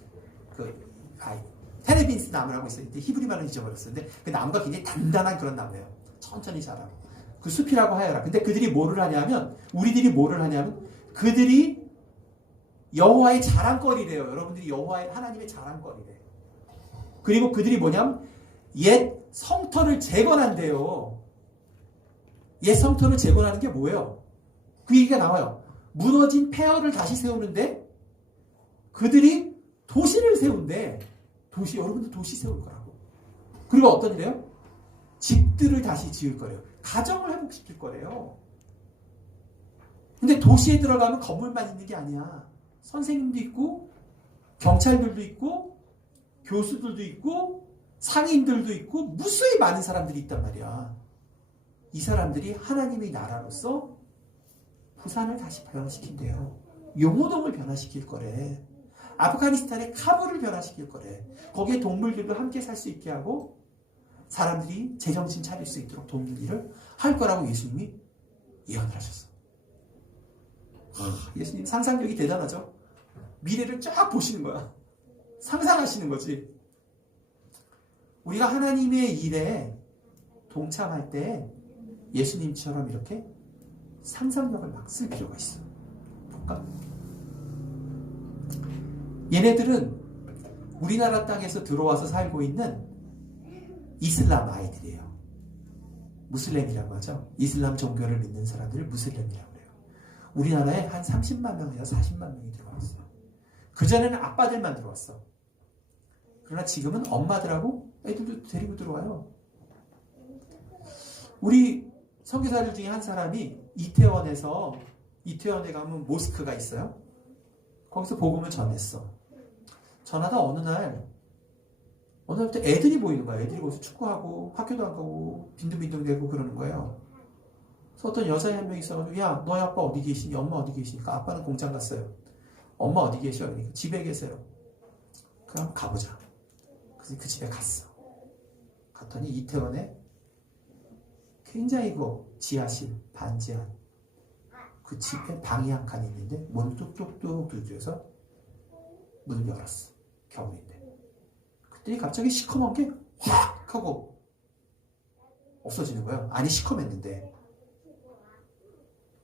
테레빈스 나무라고 있어요. 히브리 말은 잊어버렸어요. 근데 그 나무가 굉장히 단단한 그런 나무예요. 천천히 자라고. 그 숲이라고 하여라. 근데 그들이 뭐를 하냐면 우리들이 뭐를 하냐면 그들이 여호와의 자랑거리래요. 여러분들이 여호와의 하나님의 자랑거리래. 그리고 그들이 뭐냐면 옛 성터를 재건한대요. 옛 성터를 재건하는 게 뭐예요? 그 얘기가 나와요. 무너진 폐허를 다시 세우는데 그들이 도시를 세운대. 여러분들 도시 세울 거라고. 그리고 어떤 일이에요? 집들을 다시 지을 거래요. 가정을 회복시킬 거래요. 근데 도시에 들어가면 건물만 있는 게 아니야. 선생님도 있고 경찰들도 있고 교수들도 있고 상인들도 있고 무수히 많은 사람들이 있단 말이야. 이 사람들이 하나님의 나라로서 부산을 다시 변화시킨대요. 용호동을 변화시킬 거래. 아프가니스탄의 카불을 변화시킬 거래. 거기에 동물들도 함께 살 수 있게 하고 사람들이 제정신 차릴 수 있도록 돕는 일을 할 거라고 예수님이 예언을 하셨어. 예수님 상상력이 대단하죠? 미래를 쫙 보시는 거야. 상상하시는 거지. 우리가 하나님의 일에 동참할 때 예수님처럼 이렇게 상상력을 막 쓸 필요가 있어. 볼까? 얘네들은 우리나라 땅에서 들어와서 살고 있는 이슬람 아이들이에요. 무슬림이라고 하죠. 이슬람 종교를 믿는 사람들을 무슬림이라고 해요. 우리나라에 한 30만 명에서 40만 명이 들어왔어요. 그전에는 아빠들만 들어왔어. 그러나 지금은 엄마들하고 애들도 데리고 들어와요. 우리 선교사들 중에 한 사람이 이태원에 가면 모스크가 있어요. 거기서 복음을 전했어. 전하다 어느 날부터 애들이 보이는 거야. 애들이 거기서 축구하고 학교도 안 가고 빈둥빈둥대고 그러는 거예요. 그래서 어떤 여자애 한 명 있어가지고 야 너희 아빠 어디 계시니? 엄마 어디 계시니까 아빠는 공장 갔어요. 엄마 어디 계셔? 그러니까 집에 계세요. 그럼 가보자. 그래서 그 집에 갔어. 갔더니 이태원에 굉장히 지하실 반지하 그 집에 방이 한 칸이 있는데 문을 뚝뚝뚝 두드려서 문을 열었어. 겨울인데. 그때 갑자기 시커먼 게 확 하고 없어지는 거예요. 아니 시커맸는데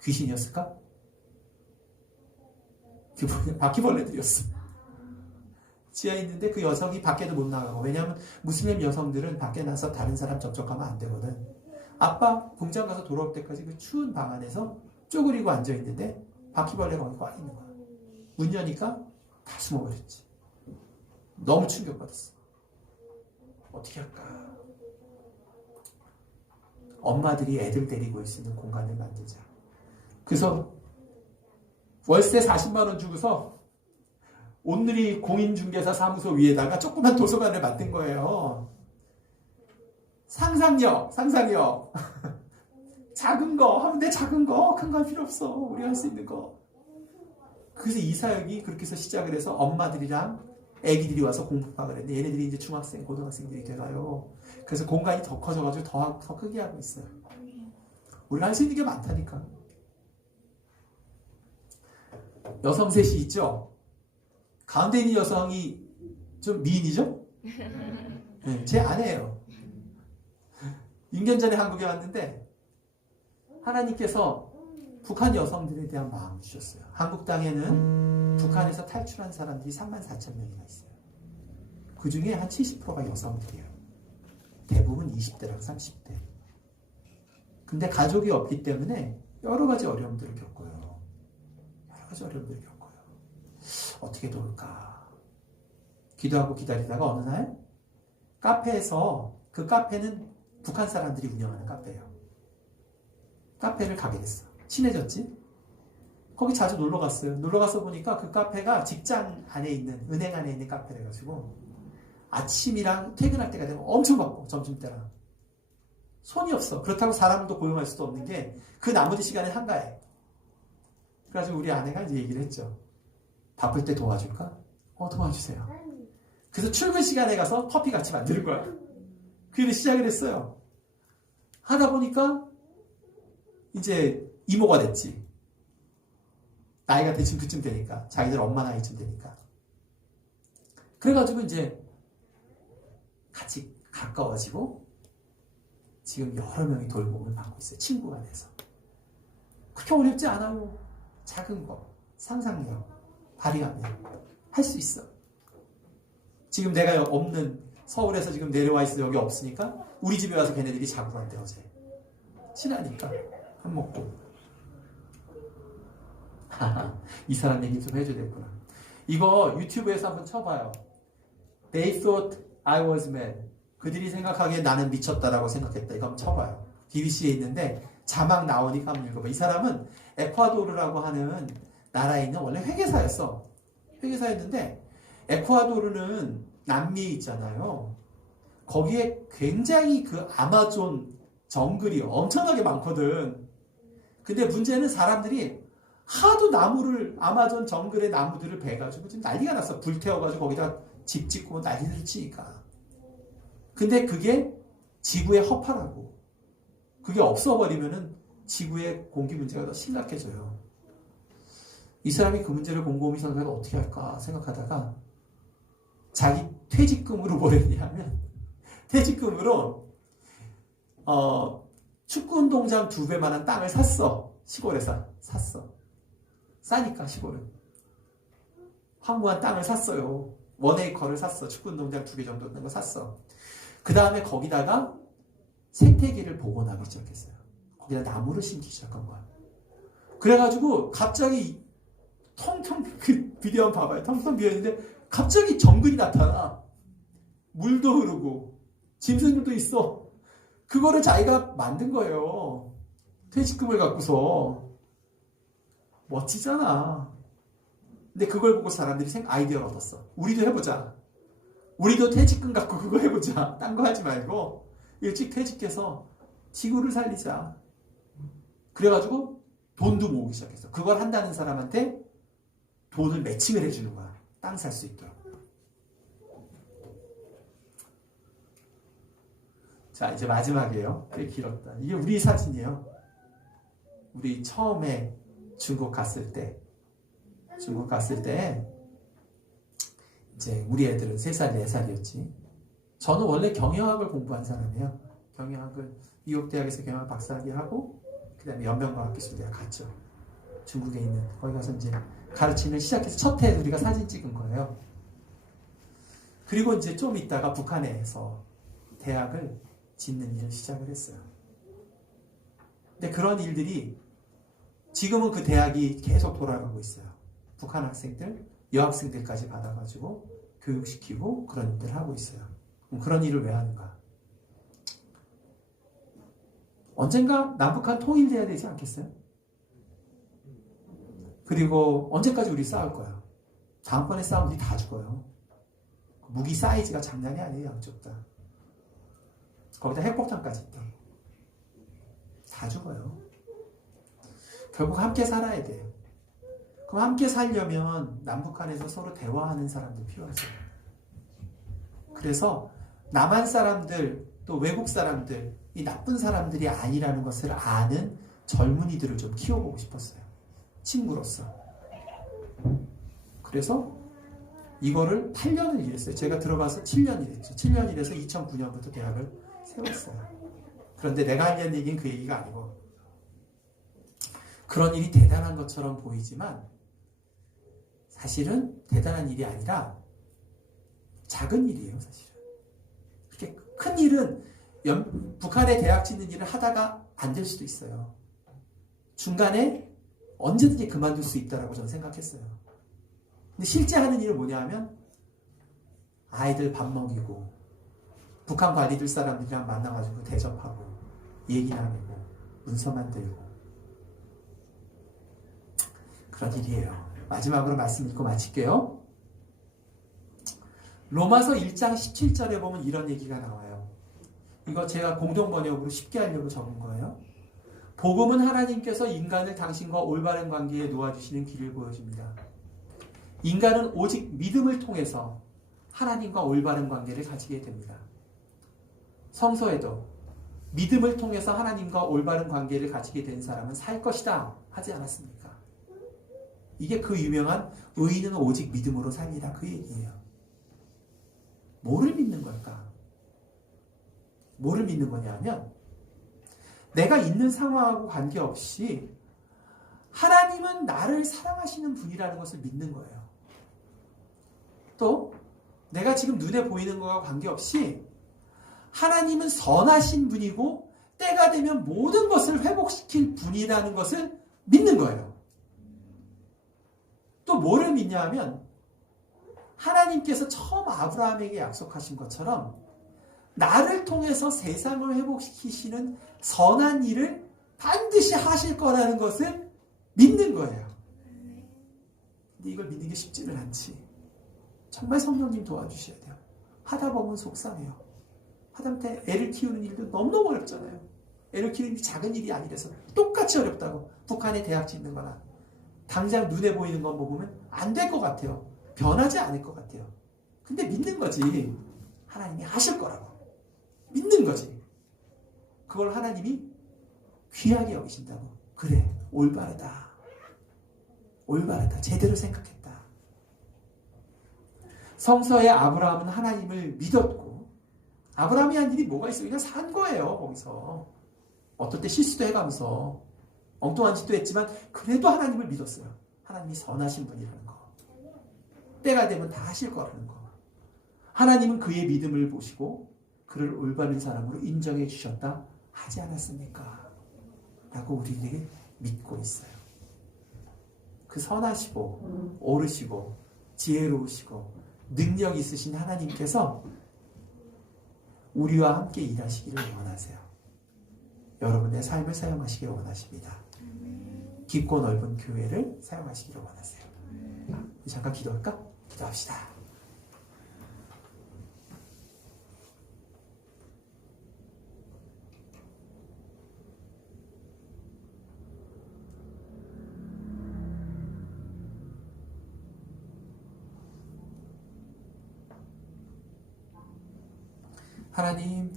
귀신이었을까? 그게 뭐냐? 바퀴벌레들이었어. 지하에 있는데 그 여성이 밖에도 못 나가고, 왜냐하면 무슬림 여성들은 밖에 나서 다른 사람 접촉하면 안 되거든. 아빠 공장 가서 돌아올 때까지 그 추운 방 안에서 쪼그리고 앉아있는데 바퀴벌레가 거기 와 있는 거야. 문 여니까 다 숨어버렸지. 너무 충격받았어. 어떻게 할까? 엄마들이 애들 데리고 올 수 있는 공간을 만들자. 그래서 월세 40만 원 주고서 온누리 공인중개사 사무소 위에다가 조그만 도서관을 만든 거예요. 상상력. 작은 거 하면 돼. 작은 거. 큰 거 할 필요 없어. 우리가 할 수 있는 거. 그래서 이 사역이 그렇게 해서 시작을 해서 엄마들이랑 애기들이 와서 공부방을 했는데 얘네들이 이제 중학생, 고등학생들이 돼가요. 그래서 공간이 더 커져가지고 더 크게 하고 있어요. 우리가 할 수 있는 게 많다니까. 여성 셋이 있죠? 가운데 있는 여성이 좀 미인이죠? 네, 제 아내예요. 6년 전에 한국에 왔는데 하나님께서 북한 여성들에 대한 마음을 주셨어요. 한국 땅에는 북한에서 탈출한 사람들이 34,000명이나 있어요. 그 중에 한 70%가 여성들이에요. 대부분 20대랑 30대. 근데 가족이 없기 때문에 여러 가지 어려움들을 겪어요. 어떻게 도울까? 기도하고 기다리다가 어느 날 카페에서, 그 카페는 북한 사람들이 운영하는 카페예요. 카페를 가게 됐어. 친해졌지? 거기 자주 놀러 갔어요. 놀러 가서 보니까 그 카페가 직장 안에 있는, 은행 안에 있는 카페래 가지고 아침이랑 퇴근할 때가 되면 엄청 바빠. 점심때랑 손이 없어. 그렇다고 사람을 또 고용할 수도 없는 게 그 나머지 시간에 한가해. 그래가지고 우리 아내가 이제 얘기를 했죠. 바쁠 때 도와줄까? 도와주세요. 그래서 출근 시간에 가서 커피 같이 만드는 거야. 그래서 시작을 했어요. 하다 보니까 이제 이모가 됐지. 나이가 대충 그쯤 되니까. 자기들 엄마 나이쯤 되니까. 그래가지고 이제 같이 가까워지고 지금 여러 명이 돌봄을 받고 있어요. 친구가 돼서. 그렇게 어렵지 않아요. 작은 거, 상상력, 발휘하면 할 수 있어. 지금 내가 없는, 서울에서 지금 내려와 있어. 여기 없으니까 우리 집에 와서 걔네들이 자고 간대. 어제 친하니까 밥 먹고. 이 사람 얘기 좀 해줘야 되겠구나. 이거 유튜브에서 한번 쳐봐요. They thought I was mad. 그들이 생각하기에 나는 미쳤다라고 생각했다. 이거 한번 쳐봐요. BBC에 있는데 자막 나오니까 한번 읽어봐. 이 사람은 에콰도르라고 하는 나라에 있는 원래 회계사였어. 회계사였는데 에콰도르는 남미에 있잖아요. 거기에 굉장히 그 아마존 정글이 엄청나게 많거든. 근데 문제는 사람들이 하도 아마존 정글의 나무들을 베가지고 지금 난리가 났어. 불태워가지고 거기다 집 짓고 난리를 치니까. 근데 그게 지구의 허파라고. 그게 없어버리면은 지구의 공기 문제가 더 심각해져요. 이 사람이 그 문제를 곰곰이 생각해서 어떻게 할까 생각하다가 자기 퇴직금으로 뭘 했냐면 퇴직금으로 축구 운동장 2배만한 땅을 샀어. 시골에서 샀어. 싸니까 시골은. 황무한 땅을 샀어요. 1에이커를 샀어. 축구 운동장 2개 정도 되는 거 샀어. 그 다음에 거기다가 생태계를 복원하기 시작했어요. 거기다 나무를 심기 시작한 거야. 그래가지고 갑자기 텅텅 그 비디오 한번 봐봐요. 텅텅 비어있는데 갑자기 정글이 나타나. 물도 흐르고 짐승들도 있어. 그거를 자기가 만든 거예요. 퇴직금을 갖고서. 멋지잖아. 근데 그걸 보고 사람들이 아이디어를 얻었어. 우리도 해보자. 우리도 퇴직금 갖고 그거 해보자. 딴 거 하지 말고 일찍 퇴직해서 지구를 살리자. 그래가지고 돈도 모으기 시작했어. 그걸 한다는 사람한테 돈을 매칭을 해주는 거야. 땅 살 수 있도록. 자, 이제 마지막이에요. 꽤 길었다. 이게 우리 사진이에요. 우리 처음에 중국 갔을 때 이제 우리 애들은 3살, 4살이었지. 저는 원래 경영학을 공부한 사람이에요. 경영학을 뉴욕대학에서 경영학 박사학위 하고 그 다음에 연명과학기술대학 갔죠. 중국에 있는 거기 가서 이제 가르치는 시작해서 첫 해 우리가 사진 찍은 거예요. 그리고 이제 좀 있다가 북한에서 대학을 짓는 일을 시작을 했어요. 근데 그런 일들이 지금은 그 대학이 계속 돌아가고 있어요. 북한 학생들, 여학생들까지 받아가지고 교육시키고 그런 일들을 하고 있어요. 그럼 그런 일을 왜 하는가? 언젠가 남북한 통일돼야 되지 않겠어요? 그리고 언제까지 우리 싸울 거야? 다음번에 싸우면 우리 다 죽어요. 무기 사이즈가 장난이 아니에요. 양쪽 다. 거기다 핵폭탄까지 있다. 다 죽어요. 결국 함께 살아야 돼요. 그럼 함께 살려면 남북한에서 서로 대화하는 사람들 필요하죠. 그래서 남한 사람들 또 외국 사람들 이 나쁜 사람들이 아니라는 것을 아는 젊은이들을 좀 키워보고 싶었어요. 친구로서. 그래서 이거를 8년을 일했어요. 제가 들어가서 7년 일했죠. 7년 일해서 2009년부터 대학을 세웠어요. 그런데 내가 하려는 얘기는 그 얘기가 아니고 그런 일이 대단한 것처럼 보이지만 사실은 대단한 일이 아니라 작은 일이에요. 사실은. 그렇게 큰 일은 북한에 대학 짓는 일을 하다가 안 될 수도 있어요. 중간에 언제든지 그만둘 수 있다고 저는 생각했어요. 근데 실제 하는 일은 뭐냐 하면 아이들 밥 먹이고 북한 관리들 사람들이랑 만나가지고 대접하고 얘기 나누고 문서 만들고 그런 일이에요. 마지막으로 말씀 읽고 마칠게요. 로마서 1장 17절에 보면 이런 얘기가 나와요. 이거 제가 공동 번역으로 쉽게 하려고 적은 거예요. 복음은 하나님께서 인간을 당신과 올바른 관계에 놓아주시는 길을 보여줍니다. 인간은 오직 믿음을 통해서 하나님과 올바른 관계를 가지게 됩니다. 성서에도 믿음을 통해서 하나님과 올바른 관계를 가지게 된 사람은 살 것이다 하지 않았습니까? 이게 그 유명한 의인은 오직 믿음으로 살리라 그 얘기예요. 뭐를 믿는 걸까? 뭐를 믿는 거냐 하면 내가 있는 상황하고 관계없이 하나님은 나를 사랑하시는 분이라는 것을 믿는 거예요. 또 내가 지금 눈에 보이는 것과 관계없이 하나님은 선하신 분이고 때가 되면 모든 것을 회복시킬 분이라는 것을 믿는 거예요. 또 뭐를 믿냐 하면 하나님께서 처음 아브라함에게 약속하신 것처럼 나를 통해서 세상을 회복시키시는 선한 일을 반드시 하실 거라는 것을 믿는 거예요. 근데 이걸 믿는 게 쉽지는 않지. 정말 성령님 도와주셔야 돼요. 하다 보면 속상해요. 하다못해 애를 키우는 일도 너무너무 어렵잖아요. 애를 키우는 일이 작은 일이 아니라서 똑같이 어렵다고. 북한에 대학 짓는 거나 당장 눈에 보이는 것 보면 안 될 것 같아요. 변하지 않을 것 같아요. 근데 믿는 거지. 하나님이 하실 거라고. 믿는 거지. 그걸 하나님이 귀하게 여기신다고. 그래, 올바르다. 올바르다. 제대로 생각했다. 성서의 아브라함은 하나님을 믿었고, 아브라함이 한 일이 뭐가 있어요? 그냥 산 거예요. 거기서 어떨 때 실수도 해가면서 엉뚱한 짓도 했지만 그래도 하나님을 믿었어요. 하나님이 선하신 분이라는 거, 때가 되면 다 하실 거라는 거. 하나님은 그의 믿음을 보시고 그를 올바른 사람으로 인정해 주셨다 하지 않았습니까? 라고 우리에게 믿고 있어요. 그 선하시고 옳으시고 지혜로우시고 능력 있으신 하나님께서 우리와 함께 일하시기를 원하세요. 여러분의 삶을 사용하시기를 원하십니다. 깊고 넓은 교회를 사용하시기를 원하세요. 잠깐 기도할까? 기도합시다. 하나님,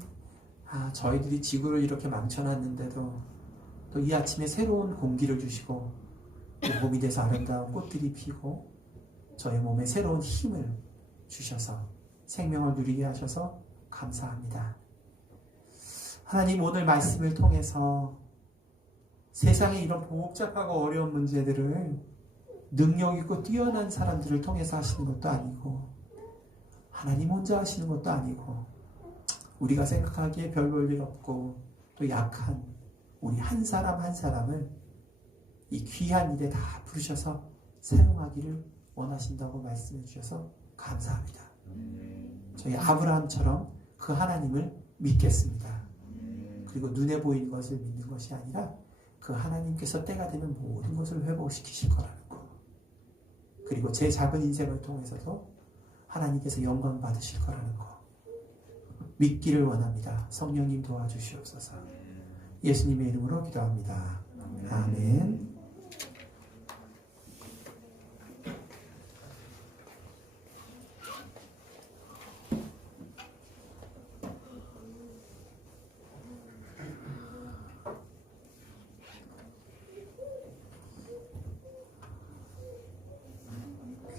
저희들이 지구를 이렇게 망쳐놨는데도 또 이 아침에 새로운 공기를 주시고 또 봄이 돼서 아름다운 꽃들이 피고 저희 몸에 새로운 힘을 주셔서 생명을 누리게 하셔서 감사합니다. 하나님, 오늘 말씀을 통해서 세상에 이런 복잡하고 어려운 문제들을 능력 있고 뛰어난 사람들을 통해서 하시는 것도 아니고 하나님 혼자 하시는 것도 아니고 우리가 생각하기에 별 볼 일 없고 또 약한 우리 한 사람 한 사람을 이 귀한 일에 다 부르셔서 사용하기를 원하신다고 말씀해 주셔서 감사합니다. 저희 아브라함처럼 그 하나님을 믿겠습니다. 그리고 눈에 보이는 것을 믿는 것이 아니라 그 하나님께서 때가 되면 모든 것을 회복시키실 거라는 거. 그리고 제 작은 인생을 통해서도 하나님께서 영광 받으실 거라는 거. 믿기를 원합니다. 성령님 도와주시옵소서. 예수님의 이름으로 기도합니다. 아멘.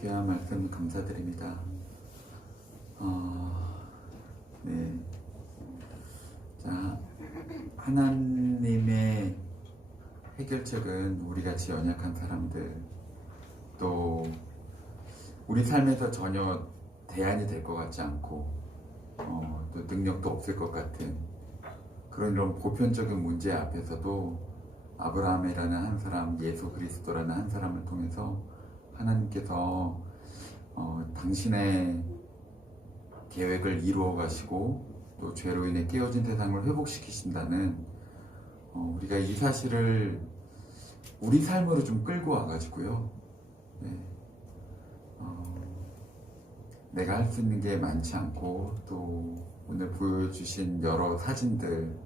귀한 말씀 감사드립니다. 네. 자, 하나님의 해결책은 우리같이 연약한 사람들, 또 우리 삶에서 전혀 대안이 될 것 같지 않고 또 능력도 없을 것 같은 그런 이런 보편적인 문제 앞에서도 아브라함이라는 한 사람, 예수 그리스도라는 한 사람을 통해서 하나님께서 당신의 계획을 이루어 가시고 또 죄로 인해 깨어진 세상을 회복시키신다는 우리가 이 사실을 우리 삶으로 좀 끌고 와가지고요. 네. 내가 할 수 있는 게 많지 않고 또 오늘 보여주신 여러 사진들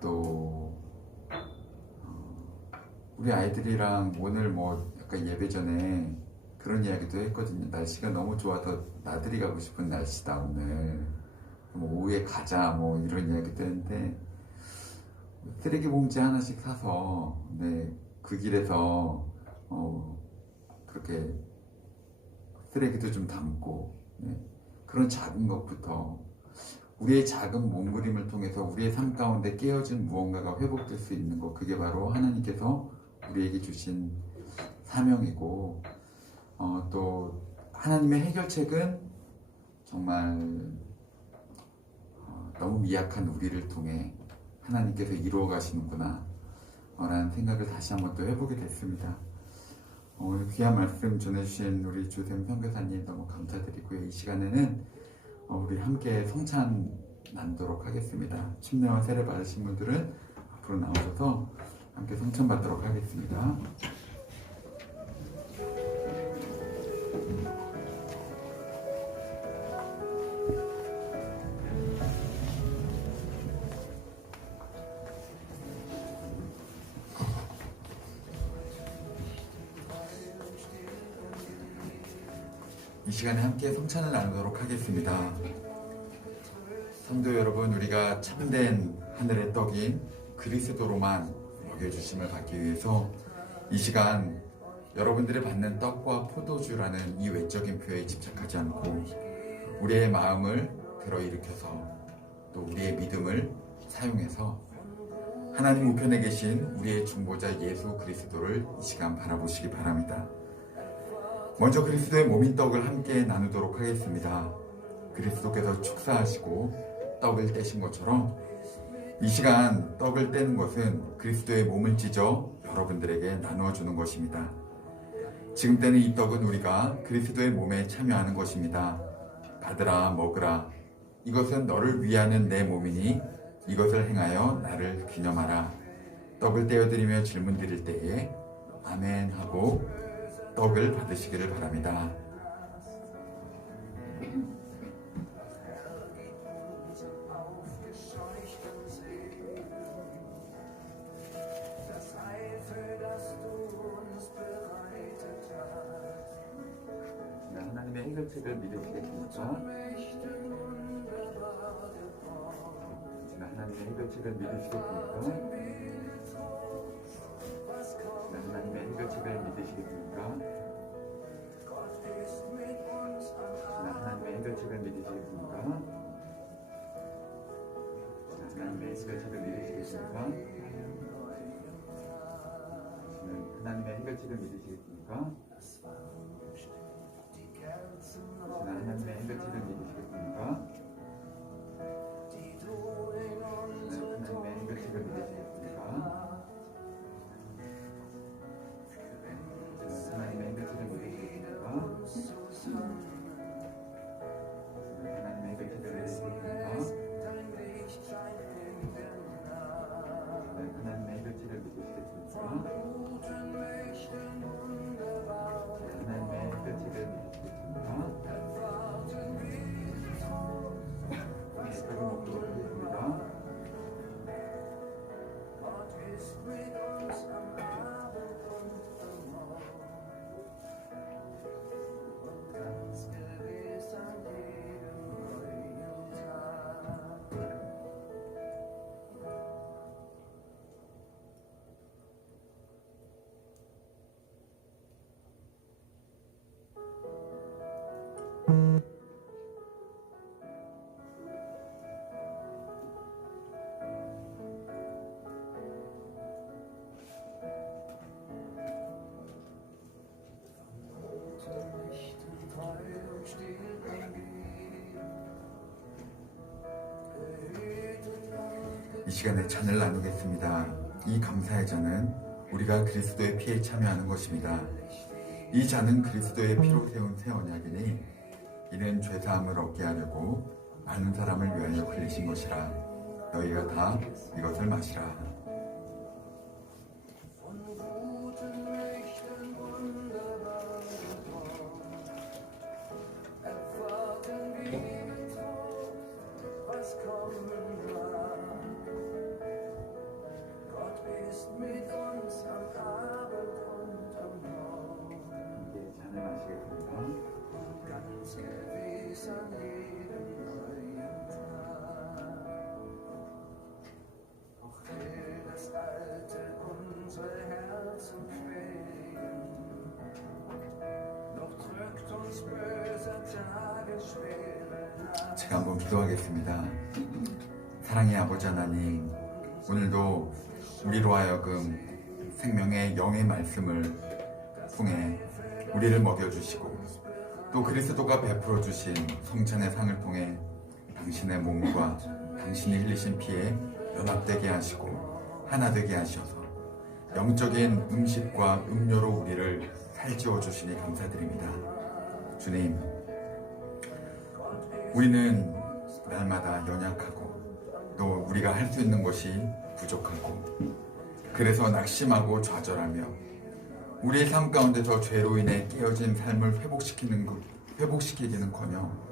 또 우리 아이들이랑 오늘 뭐 약간 예배 전에 그런 이야기도 했거든요. 날씨가 너무 좋아서 나들이 가고 싶은 날씨다 오늘. 뭐 오후에 가자 뭐 이런 이야기도 했는데 쓰레기 봉지 하나씩 사서 네, 그 길에서 그렇게 쓰레기도 좀 담고 네, 그런 작은 것부터 우리의 작은 몸부림을 통해서 우리의 삶 가운데 깨어진 무언가가 회복될 수 있는 것, 그게 바로 하나님께서 우리에게 주신 사명이고 또 하나님의 해결책은 정말 너무 미약한 우리를 통해 하나님께서 이루어 가시는구나 라는 생각을 다시 한번 또 해보게 됐습니다. 오늘 귀한 말씀 전해주신 우리 조샘 선교사님 너무 감사드리고요. 이 시간에는 우리 함께 성찬 나누도록 하겠습니다. 침례와 세례 받으신 분들은 앞으로 나오셔서 함께 성찬 받도록 하겠습니다. 이 시간에 함께 성찬을 나누도록 하겠습니다. 성도 여러분, 우리가 참된 하늘의 떡인 그리스도로만 먹여주심을 받기 위해서 이 시간 여러분들이 받는 떡과 포도주라는 이 외적인 표에 집착하지 않고 우리의 마음을 들어일으켜서 또 우리의 믿음을 사용해서 하나님 우편에 계신 우리의 중보자 예수 그리스도를 이 시간 바라보시기 바랍니다. 먼저 그리스도의 몸인 떡을 함께 나누도록 하겠습니다. 그리스도께서 축사하시고 떡을 떼신 것처럼 이 시간 떡을 떼는 것은 그리스도의 몸을 찢어 여러분들에게 나누어 주는 것입니다. 지금 떼는 이 떡은 우리가 그리스도의 몸에 참여하는 것입니다. 받으라 먹으라. 이것은 너를 위하는 내 몸이니 이것을 행하여 나를 기념하라. 떡을 떼어드리며 질문 드릴 때에 아멘 하고 떡을 받으시기를 바랍니다. 하나님의 해결책을 믿으시겠습니까? 하나님의 해결책을 믿으시겠습니까? 하나님의 해결책을 믿으시겠습니까? 하나님의 해결책을 믿으시겠습니까? 하나님의 해결책을 믿으시겠습니까? 하나님의 해결책을 믿으시겠습니까? 하나님의 해결책을 믿으시겠습니까? 하나님의 해결책을 믿으시겠습니까? 하나님의 해결책을 믿으시겠습니까? 하나님의 해결책을 믿으시겠습니까? 하나님의 해결책을 믿으시겠습니까? 하나님의 해결책을 믿으시겠습니까? 떡을 먹도록 하겠습니다. 이 시간에 잔을 나누겠습니다. 이 감사의 잔은 우리가 그리스도의 피에 참여하는 것입니다. 이 잔은 그리스도의 피로 세운 새 언약이니 이는 죄사함을 얻게 하려고 많은 사람을 위하여 흘리신 것이라. 너희가 다 이것을 마시라. 잔을 제가 한번 기도하겠습니다. 사랑의 아버지 하나님, 오늘도 우리로 하여금 생명의 영의 말씀을 통해 우리를 먹여주시고 또 그리스도가 베풀어 주신 성찬의 상을 통해 당신의 몸과 당신이 흘리신 피에 연합되게 하시고 하나 되게 하셔서 영적인 음식과 음료로 우리를 살찌워 주시니 감사드립니다. 주님, 우리는 날마다 연약하고 또 우리가 할 수 있는 것이 부족하고 그래서 낙심하고 좌절하며 우리의 삶 가운데서 죄로 인해 깨어진 삶을 회복시키기는커녕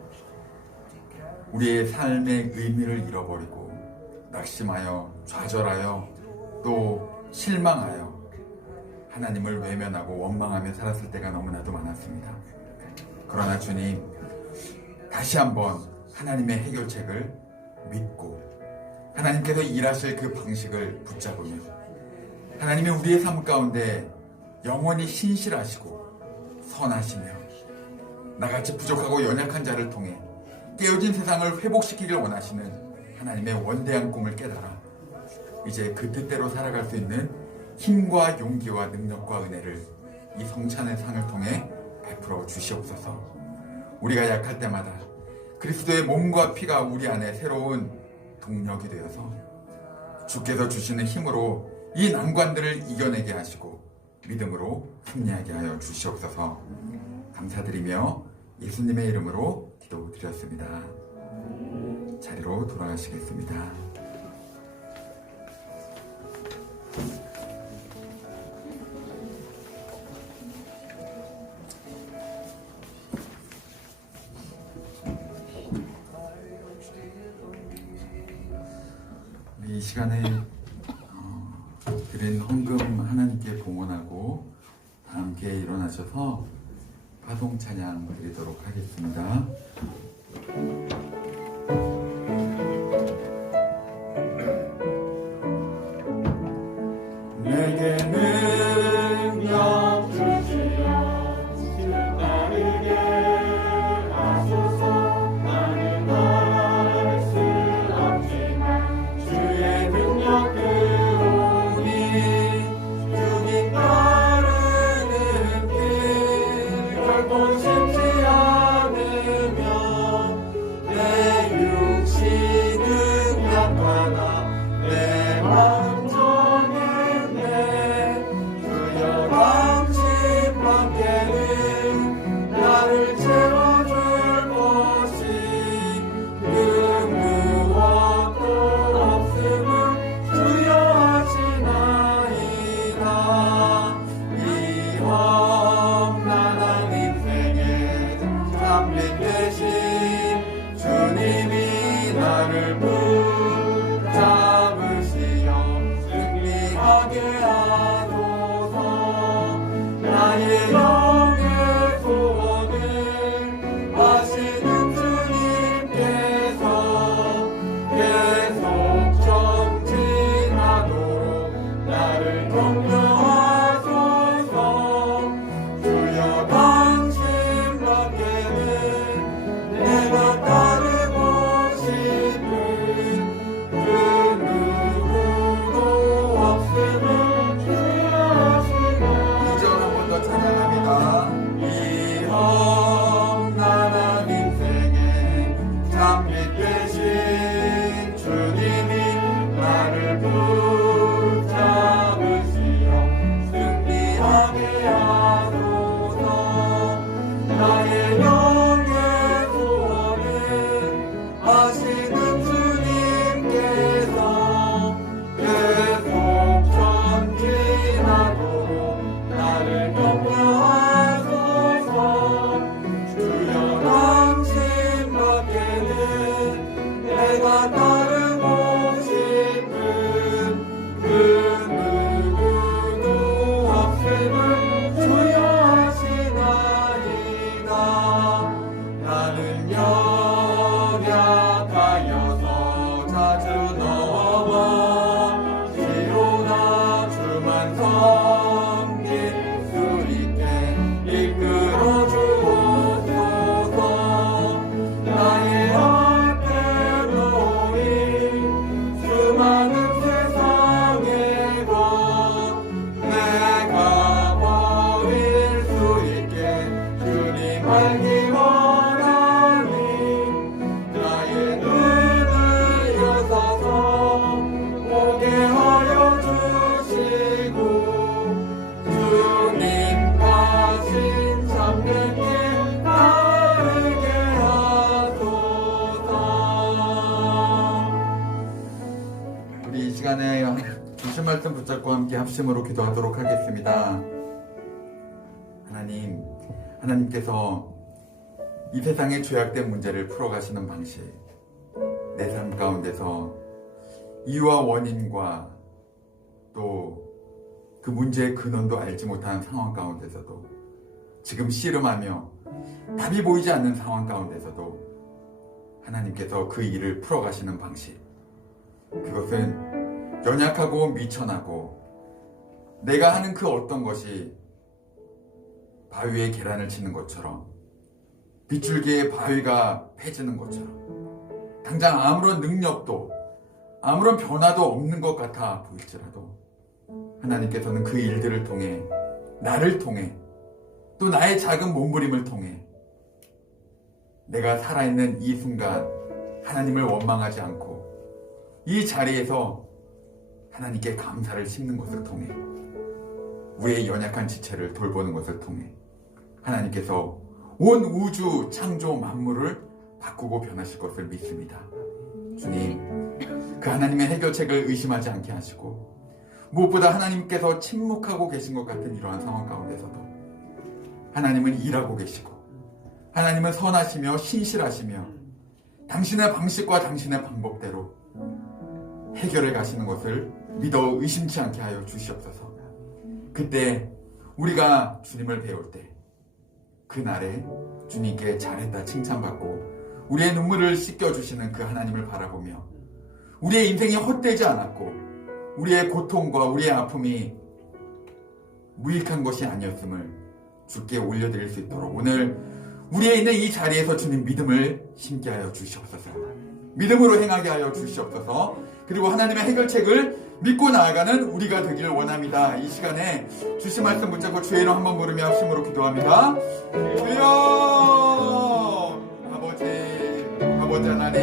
우리의 삶의 의미를 잃어버리고 낙심하여 좌절하여 또 실망하여 하나님을 외면하고 원망하며 살았을 때가 너무나도 많았습니다. 그러나 주님, 다시 한번 하나님의 해결책을 믿고 하나님께서 일하실 그 방식을 붙잡으며 하나님이 우리의 삶 가운데 영원히 신실하시고 선하시며 나같이 부족하고 연약한 자를 통해 깨어진 세상을 회복시키길 원하시는 하나님의 원대한 꿈을 깨달아 이제 그 뜻대로 살아갈 수 있는 힘과 용기와 능력과 은혜를 이 성찬의 상을 통해 베풀어 주시옵소서. 우리가 약할 때마다 그리스도의 몸과 피가 우리 안에 새로운 동력이 되어서 주께서 주시는 힘으로 이 난관들을 이겨내게 하시고 믿음으로 승리하게 하여 주시옵소서. 감사드리며 예수님의 이름으로 기도드렸습니다. 자리로 돌아가시겠습니다. 이 시간에 드린 헌금 하나님께 봉헌하고 다 함께 일어나셔서 파송 찬양 드리도록 하겠습니다. 내게 능력 주시어 주 따르게 하소서. 나는 할 수 없지만 주의 능력 들오니 주님 따르는 길 결코 쉽지 않으며 내 육신은 약하나 내 마음 나를 채워줄 것이 그 무엇도 없음을 주여 하시나이다. 이 험난한 인생에 잠든 대신 주님이 나를 붙잡으시어 승리하게 하소서. 나의 영의 소원을 하시는 주님께서 계속 전진하도록 나를 격려하소서. 주여 당신 밖에는 내가 따르고 싶은 그 누구도 없음을 주여 하시나. 찬양합니다. 이 험난한 인생에 잠빛 대신 주님이 나를 붙잡으시어 승리하게 하소서. 나의 영의 소원을 하시는 주님께서 계속 전진하도록 나를 격려하소서. 주여 당신 밖에는 내가 따르고 싶은 그 누구도 없음을 주여 하시나이다. 나는 연약하여서 자주 넘어지로나 주만 섬길 수 있게 이끌어 주옵소서. 나의 앞에 놓인 수많은 세상의 것 내가 버릴 수 있게 주님 알기 원하니 나의 눈을 여서서 보게 하여 주시고 주님 가신 참된 길 따르게 하소서. 우리 이 시간에 주신 말씀 붙잡고 함께 합심으로 기도하도록 하겠습니다. 하나님께서 이 세상의 죄악된 문제를 풀어가시는 방식, 내 삶 가운데서 이유와 원인과 또 그 문제의 근원도 알지 못하는 상황 가운데서도 지금 씨름하며 답이 보이지 않는 상황 가운데서도 하나님께서 그 일을 풀어가시는 방식, 그것은 연약하고 미천하고 내가 하는 그 어떤 것이 바위에 계란을 치는 것처럼 빗줄기에 바위가 패지는 것처럼 당장 아무런 능력도 아무런 변화도 없는 것 같아 보일지라도 하나님께서는 그 일들을 통해 나를 통해 또 나의 작은 몸부림을 통해 내가 살아있는 이 순간 하나님을 원망하지 않고 이 자리에서 하나님께 감사를 심는 것을 통해 우리의 연약한 지체를 돌보는 것을 통해 하나님께서 온 우주 창조 만물을 바꾸고 변하실 것을 믿습니다. 주님, 그 하나님의 해결책을 의심하지 않게 하시고 무엇보다 하나님께서 침묵하고 계신 것 같은 이러한 상황 가운데서도 하나님은 일하고 계시고 하나님은 선하시며 신실하시며 당신의 방식과 당신의 방법대로 해결해 가시는 것을 믿어 의심치 않게 하여 주시옵소서. 그때 우리가 주님을 배울 때 그날에 주님께 잘했다 칭찬받고 우리의 눈물을 씻겨주시는 그 하나님을 바라보며 우리의 인생이 헛되지 않았고 우리의 고통과 우리의 아픔이 무익한 것이 아니었음을 주께 올려드릴 수 있도록 오늘 우리의 있는 이 자리에서 주님 믿음을 심게 하여 주시옵소서. 믿음으로 행하게 하여 주시옵소서. 그리고 하나님의 해결책을 믿고 나아가는 우리가 되기를 원합니다. 이 시간에 주신 말씀 붙잡고 주의 이름 한번 부르며 합심으로 기도합니다. 주여 아버지 하나님,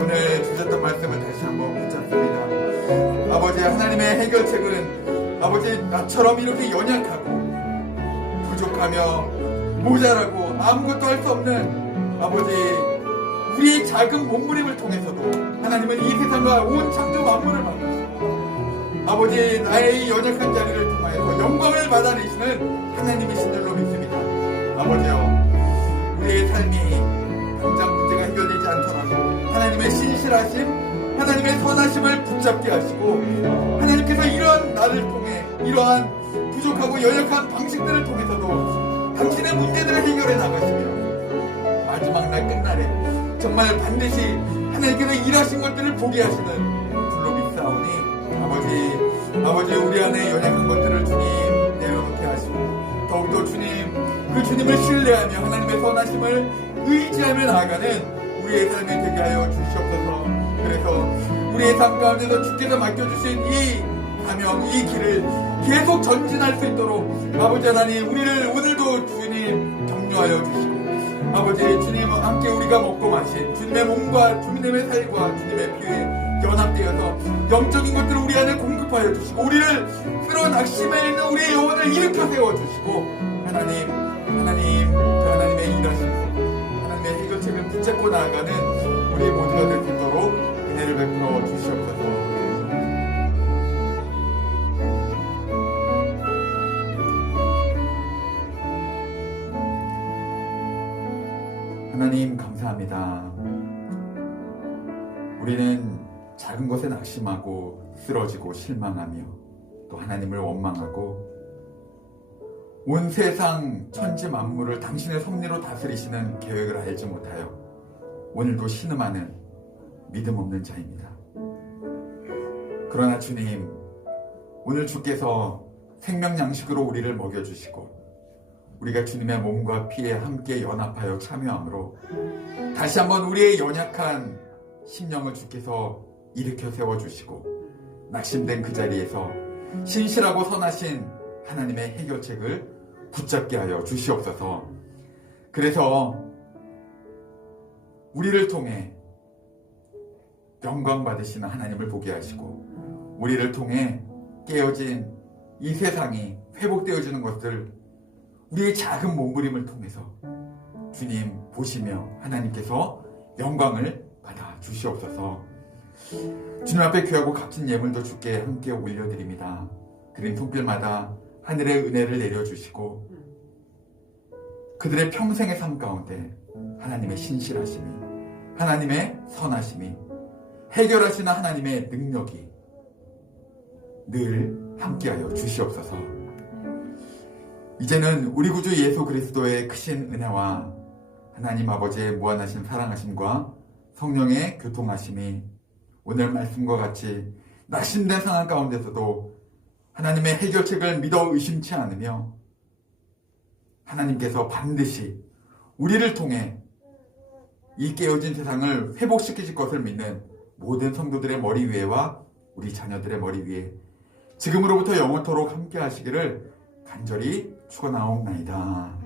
오늘 주셨던 말씀을 다시 한번 붙잡습니다. 아버지, 하나님의 해결책은 아버지 나처럼 이렇게 연약하고 부족하며 모자라고 아무것도 할 수 없는 아버지 우리의 작은 몸부림을 통해서도 하나님은 이 세상과 온 창조 만물을 만드시고 아버지 나의 이 연약한 자리를 통하여서 영광을 받아내시는 하나님이신 줄로 믿습니다. 아버지여, 우리의 삶이 당장 문제가 해결되지 않더라도 하나님의 신실하심, 하나님의 선하심을 붙잡게 하시고 하나님께서 이러한 나를 통해 이러한 부족하고 연약한 방식들을 통해서도 당신의 문제들을 해결해 나가시며 마지막 날 끝날에 정말 반드시 하나님께서 일하신 것들을 보게 하시는 줄로 믿사오니 아버지 우리 안에 연약한 것들을 주님 내려놓게 하시고 더욱더 주님 그 주님을 신뢰하며 하나님의 선하심을 의지하며 나아가는 우리의 삶이 되게 하여 주시옵소서. 그래서 우리의 삶 가운데서 주께서 맡겨주신 이 사명, 이 길을 계속 전진할 수 있도록 아버지 하나님 우리를 오늘도 주님 격려하여 주시고 아버지 주님 함께 우리가 먹고 마신 주님의 몸과 주님의 살과 주님의 피에 연합되어서 영적인 것들을 우리 안에 공급하여 주시고 우리를 끌어 낙심해 있는 우리의 영혼을 일으켜 세워주시고 하나님 그 하나님의 일하시고 하나님의 해결책을 붙잡고 나아가는 우리 모두가 될 수 있도록 은혜를 베풀어 주시옵소서. 하나님 감사합니다. 우리는 작은 것에 낙심하고 쓰러지고 실망하며 또 하나님을 원망하고 온 세상 천지 만물을 당신의 섭리로 다스리시는 계획을 알지 못하여 오늘도 신음하는 믿음 없는 자입니다. 그러나 주님, 오늘 주께서 생명 양식으로 우리를 먹여주시고 우리가 주님의 몸과 피에 함께 연합하여 참여함으로 다시 한번 우리의 연약한 심령을 주께서 일으켜 세워주시고 낙심된 그 자리에서 신실하고 선하신 하나님의 해결책을 붙잡게 하여 주시옵소서. 그래서 우리를 통해 영광 받으시는 하나님을 보게 하시고 우리를 통해 깨어진 이 세상이 회복되어지는 것을 우리의 작은 몸부림을 통해서 주님 보시며 하나님께서 영광을 받아 주시옵소서. 주님 앞에 귀하고 값진 예물도 주께 함께 올려드립니다. 그린 손길마다 하늘의 은혜를 내려주시고 그들의 평생의 삶 가운데 하나님의 신실하심이, 하나님의 선하심이, 해결하시는 하나님의 능력이 늘 함께하여 주시옵소서. 이제는 우리 구주 예수 그리스도의 크신 은혜와 하나님 아버지의 무한하신 사랑하심과 성령의 교통하심이 오늘 말씀과 같이 낙심된 상황 가운데서도 하나님의 해결책을 믿어 의심치 않으며 하나님께서 반드시 우리를 통해 이 깨어진 세상을 회복시키실 것을 믿는 모든 성도들의 머리 위에와 우리 자녀들의 머리 위에 지금으로부터 영원토록 함께 하시기를 간절히 축원하옵나이다.